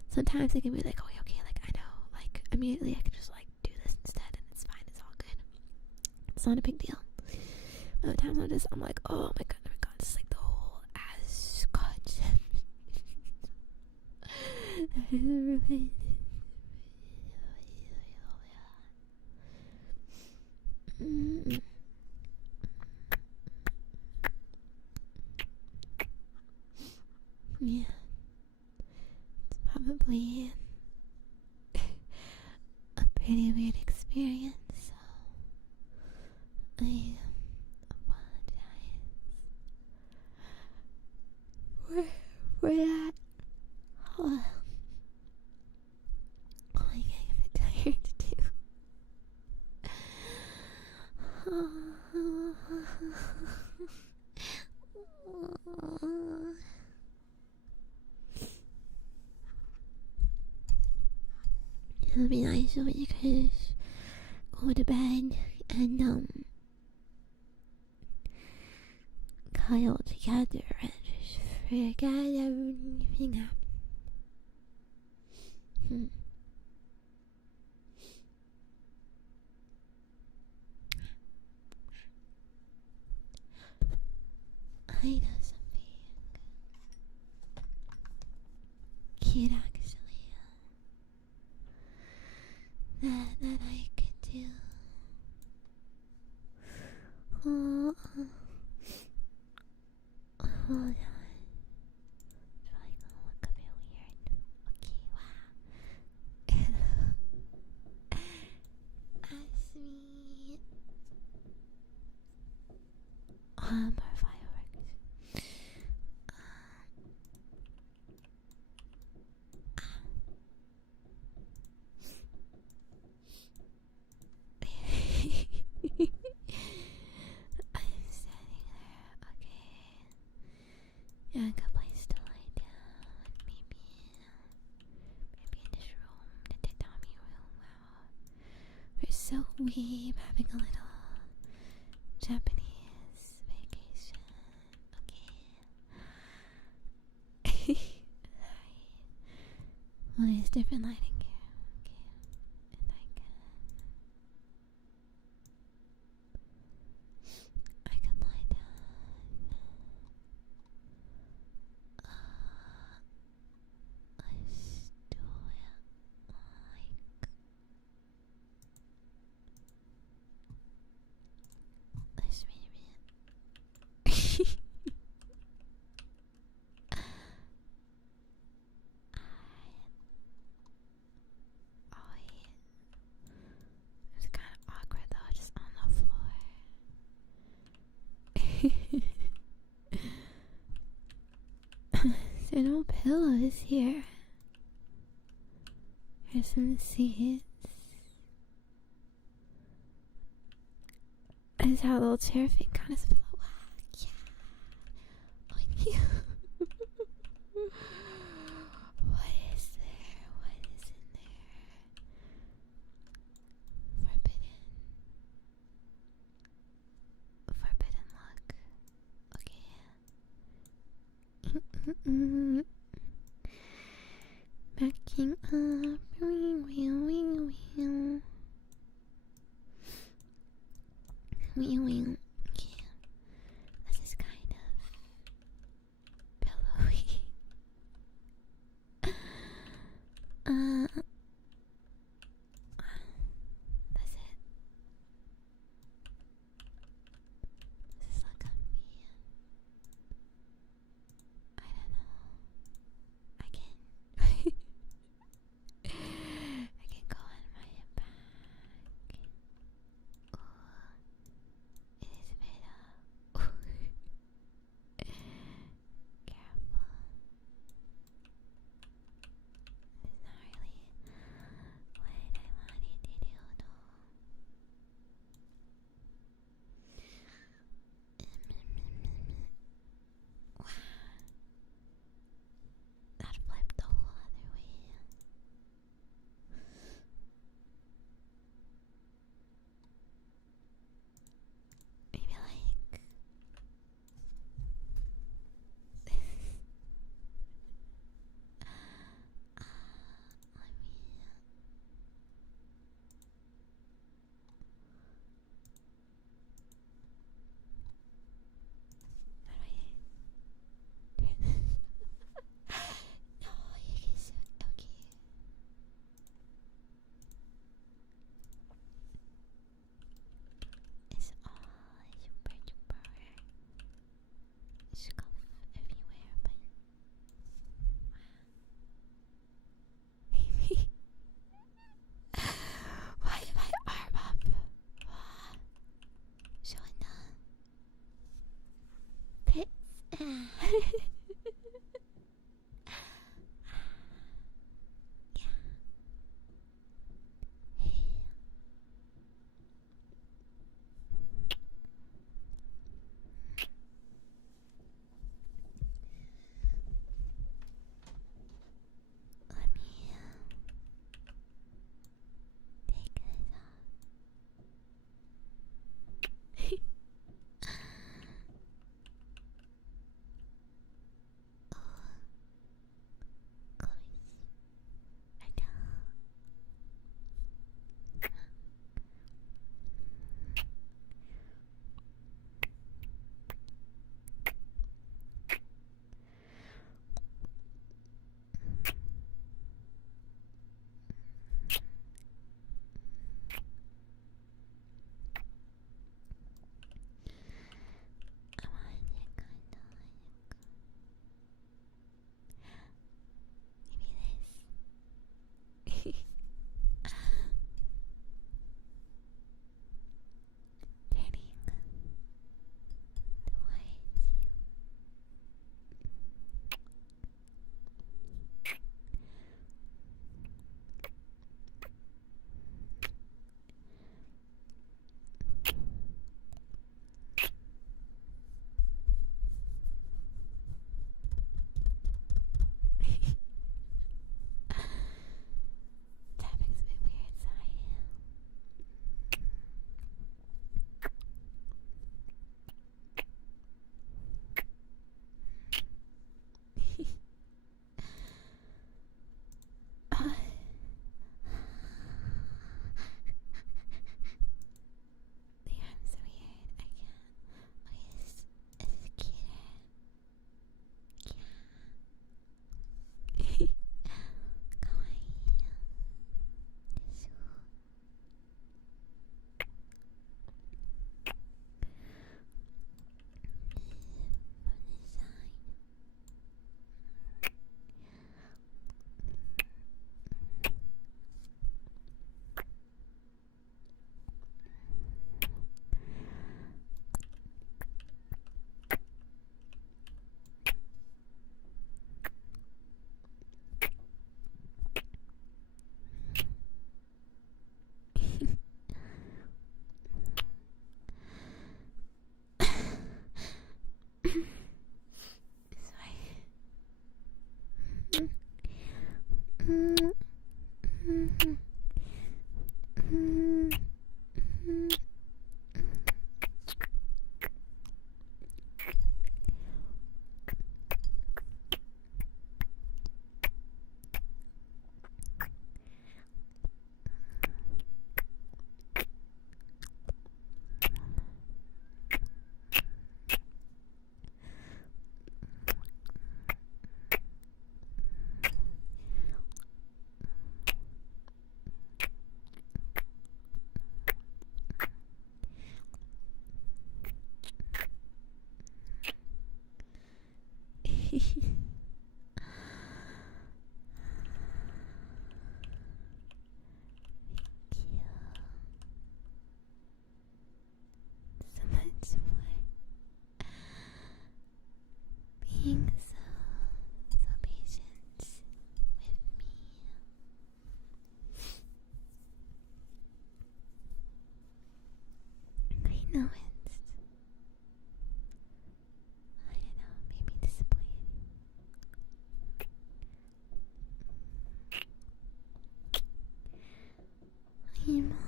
sometimes it can be okay, I know, immediately I can just do this instead, and it's fine, it's all good. It's not a big deal. Other times I'm like, oh my god, it's the whole as God. Yeah, it's probably a pretty weird experience, so I apologize for that. I'm getting a bit tired too. It'll be nice if we could go to bed and cuddle together and just forget everything happened. I know something cute actually that I could do. Oh, hold on. It's probably gonna look a bit weird. Okay, wow. Ask me. More fireworks. I'm standing there. Okay. Yeah, a good place to lie down. Maybe in this room, the tatami room. Wow, we're so weeb having a little Japanese vacation. Okay. Well, there's different lighting here. Okay, and I can lie down. Let's do it let's read it. Oh yeah. It's kind of awkward though, just on the floor. There's no pillows here. Here's some seats. Is how a little chair fit kind of pillow. Wow, yeah. Oh, yeah. What is there? What is in there? Forbidden look. Okay. Backing up. Wheel. Okay. This is kind of pillowy. That's it. This is not comfy. I don't know. I can I can go on my back. Ooh, it is a bit careful. It's not really what I wanted to do though. Wow. That flipped the whole other way. Maybe like no, you can see. Okay. It's all super duper scuff everywhere, but maybe. Why is my arm up? Showing the pits. Let me take this off. So much for being so patient with me. I know it's, I don't know, maybe disappointing. Hima,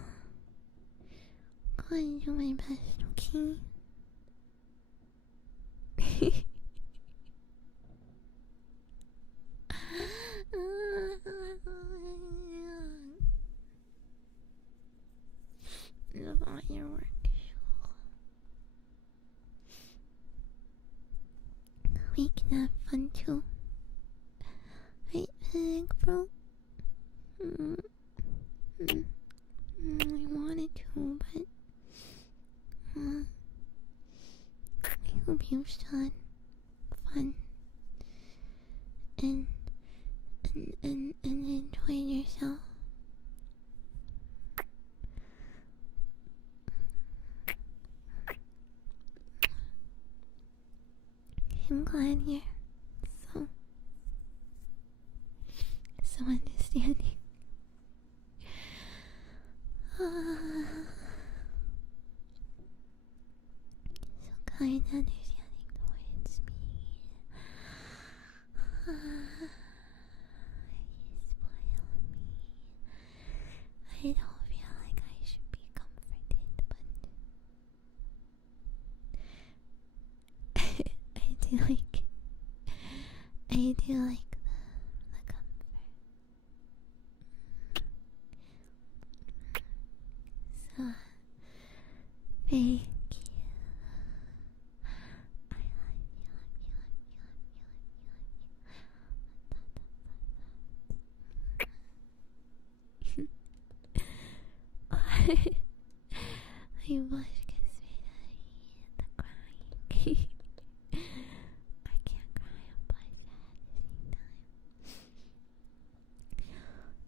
I'll do my best, okay? Love all your work. We can have fun too. Right, big bro? I wanted to, but I hope you've had fun and enjoyed yourself. I'm glad you're so understanding. So kind and understanding towards me. You spoil me. I don't feel like I should be comforted, but I do like the comfort. So thank you. My voice gets me the crying. I can't cry and play sad at the same time.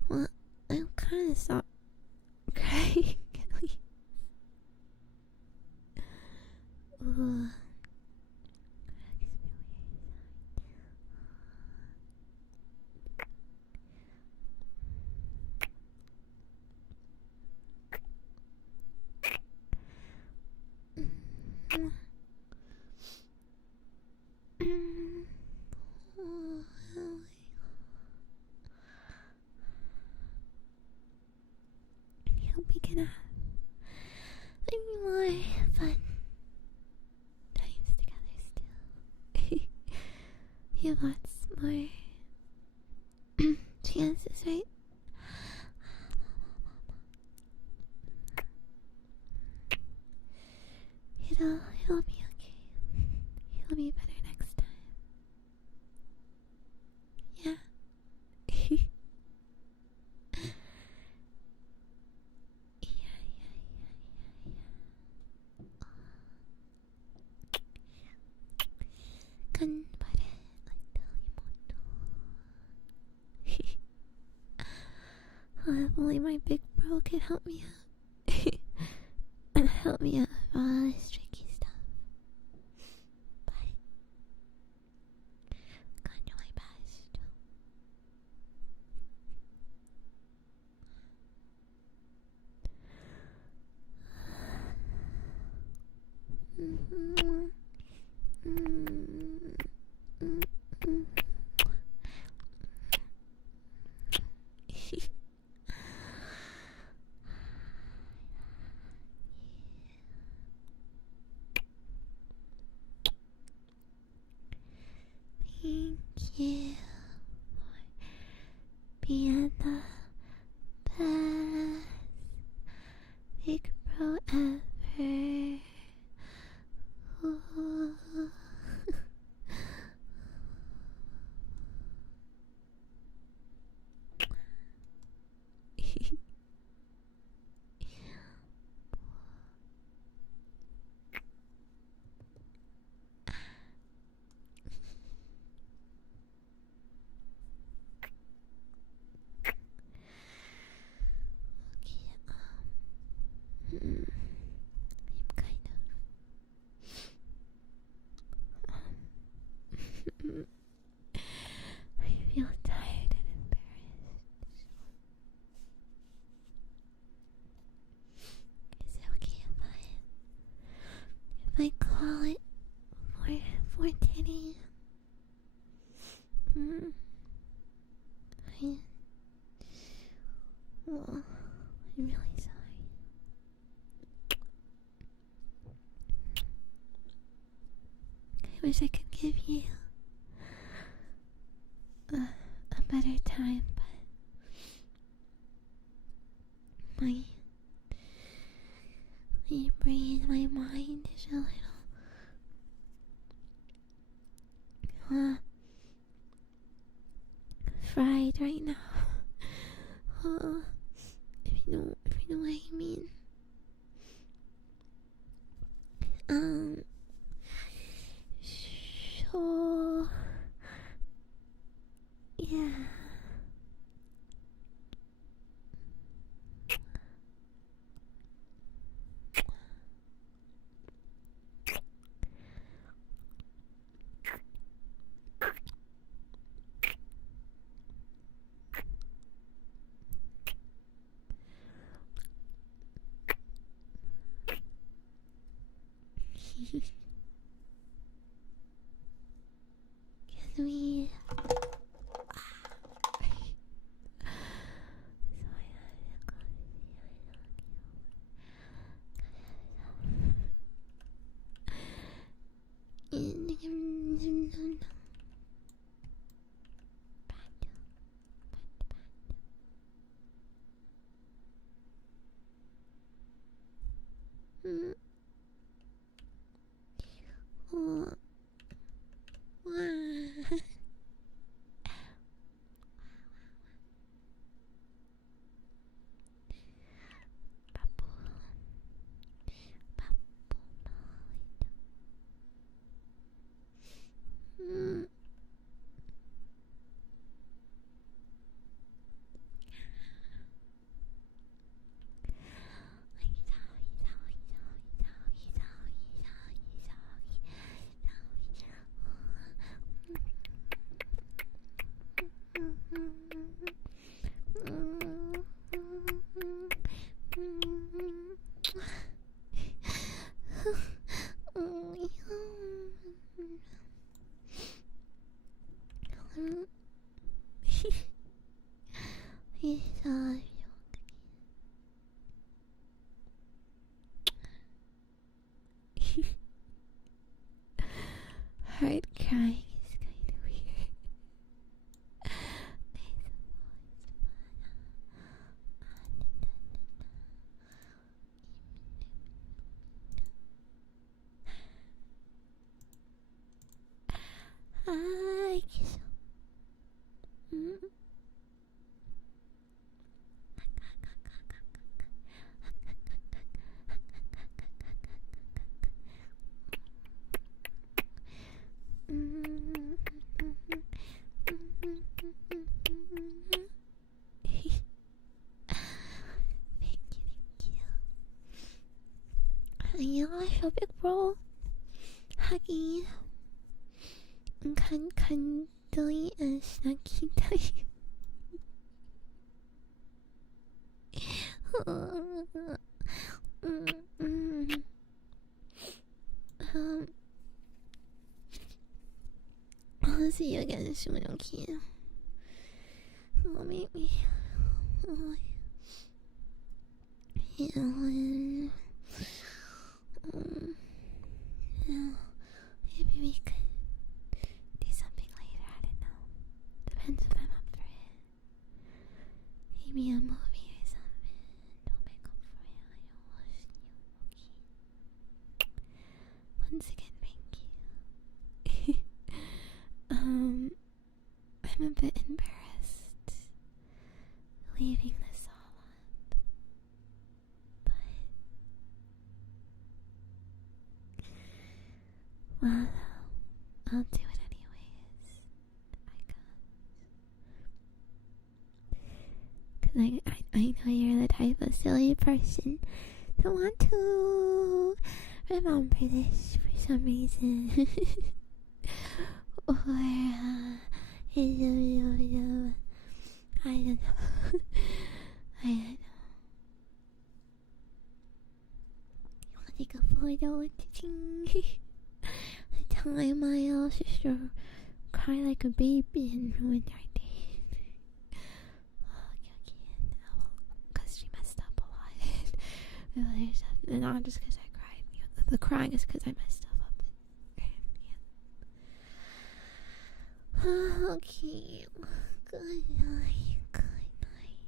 Well, I'll kind of stop crying at least. Ooh. I hope we can have many more fun times together still. You have lots more chances, right? It'll be okay. It'll be better next time. Yeah. Ganbare like Delimoto. If only my big bro can help me out. And help me out with all this tricky stuff. But I'm gonna do my best. Thank you for being the best big bro ever. Ooh. I'm kind of. I feel tired and embarrassed. Is it okay if I call it for Teddy? Well, I'm really sorry. I wish I could give you a better time, but my brain, my mind is a little fried right now. If you know what I mean. So yeah. Can we? Hard crying is kind of weird. Hi. 안녕하셔 빅브로 하기 간간더이 스나키 타임 I'll see you again soon, okay? Oh, maybe. Oh, yeah. Yeah. Maybe we could do something later. once again, thank you. I'm a bit embarrassed leaving this all up, but well, I'll do it anyways. I know you're the type of silly person to want to remember this for some reason. Or, I don't know. I don't know. You want to take a photo with the thing? The time my little sister cried like a baby and ruined our day. Oh, you can't. Oh, well, because she messed up a lot. And not just because I cried. The crying is because I messed up. Okay. Good night. Good night.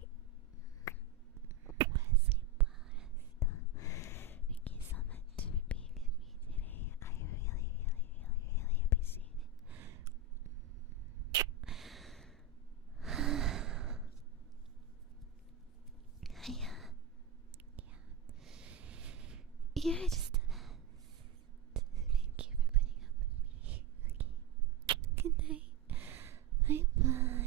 Sleep well. Thank you so much for being with me today. I really appreciate it. You're just the best. Thank you for putting up with me. Okay. Good night. Bye bye.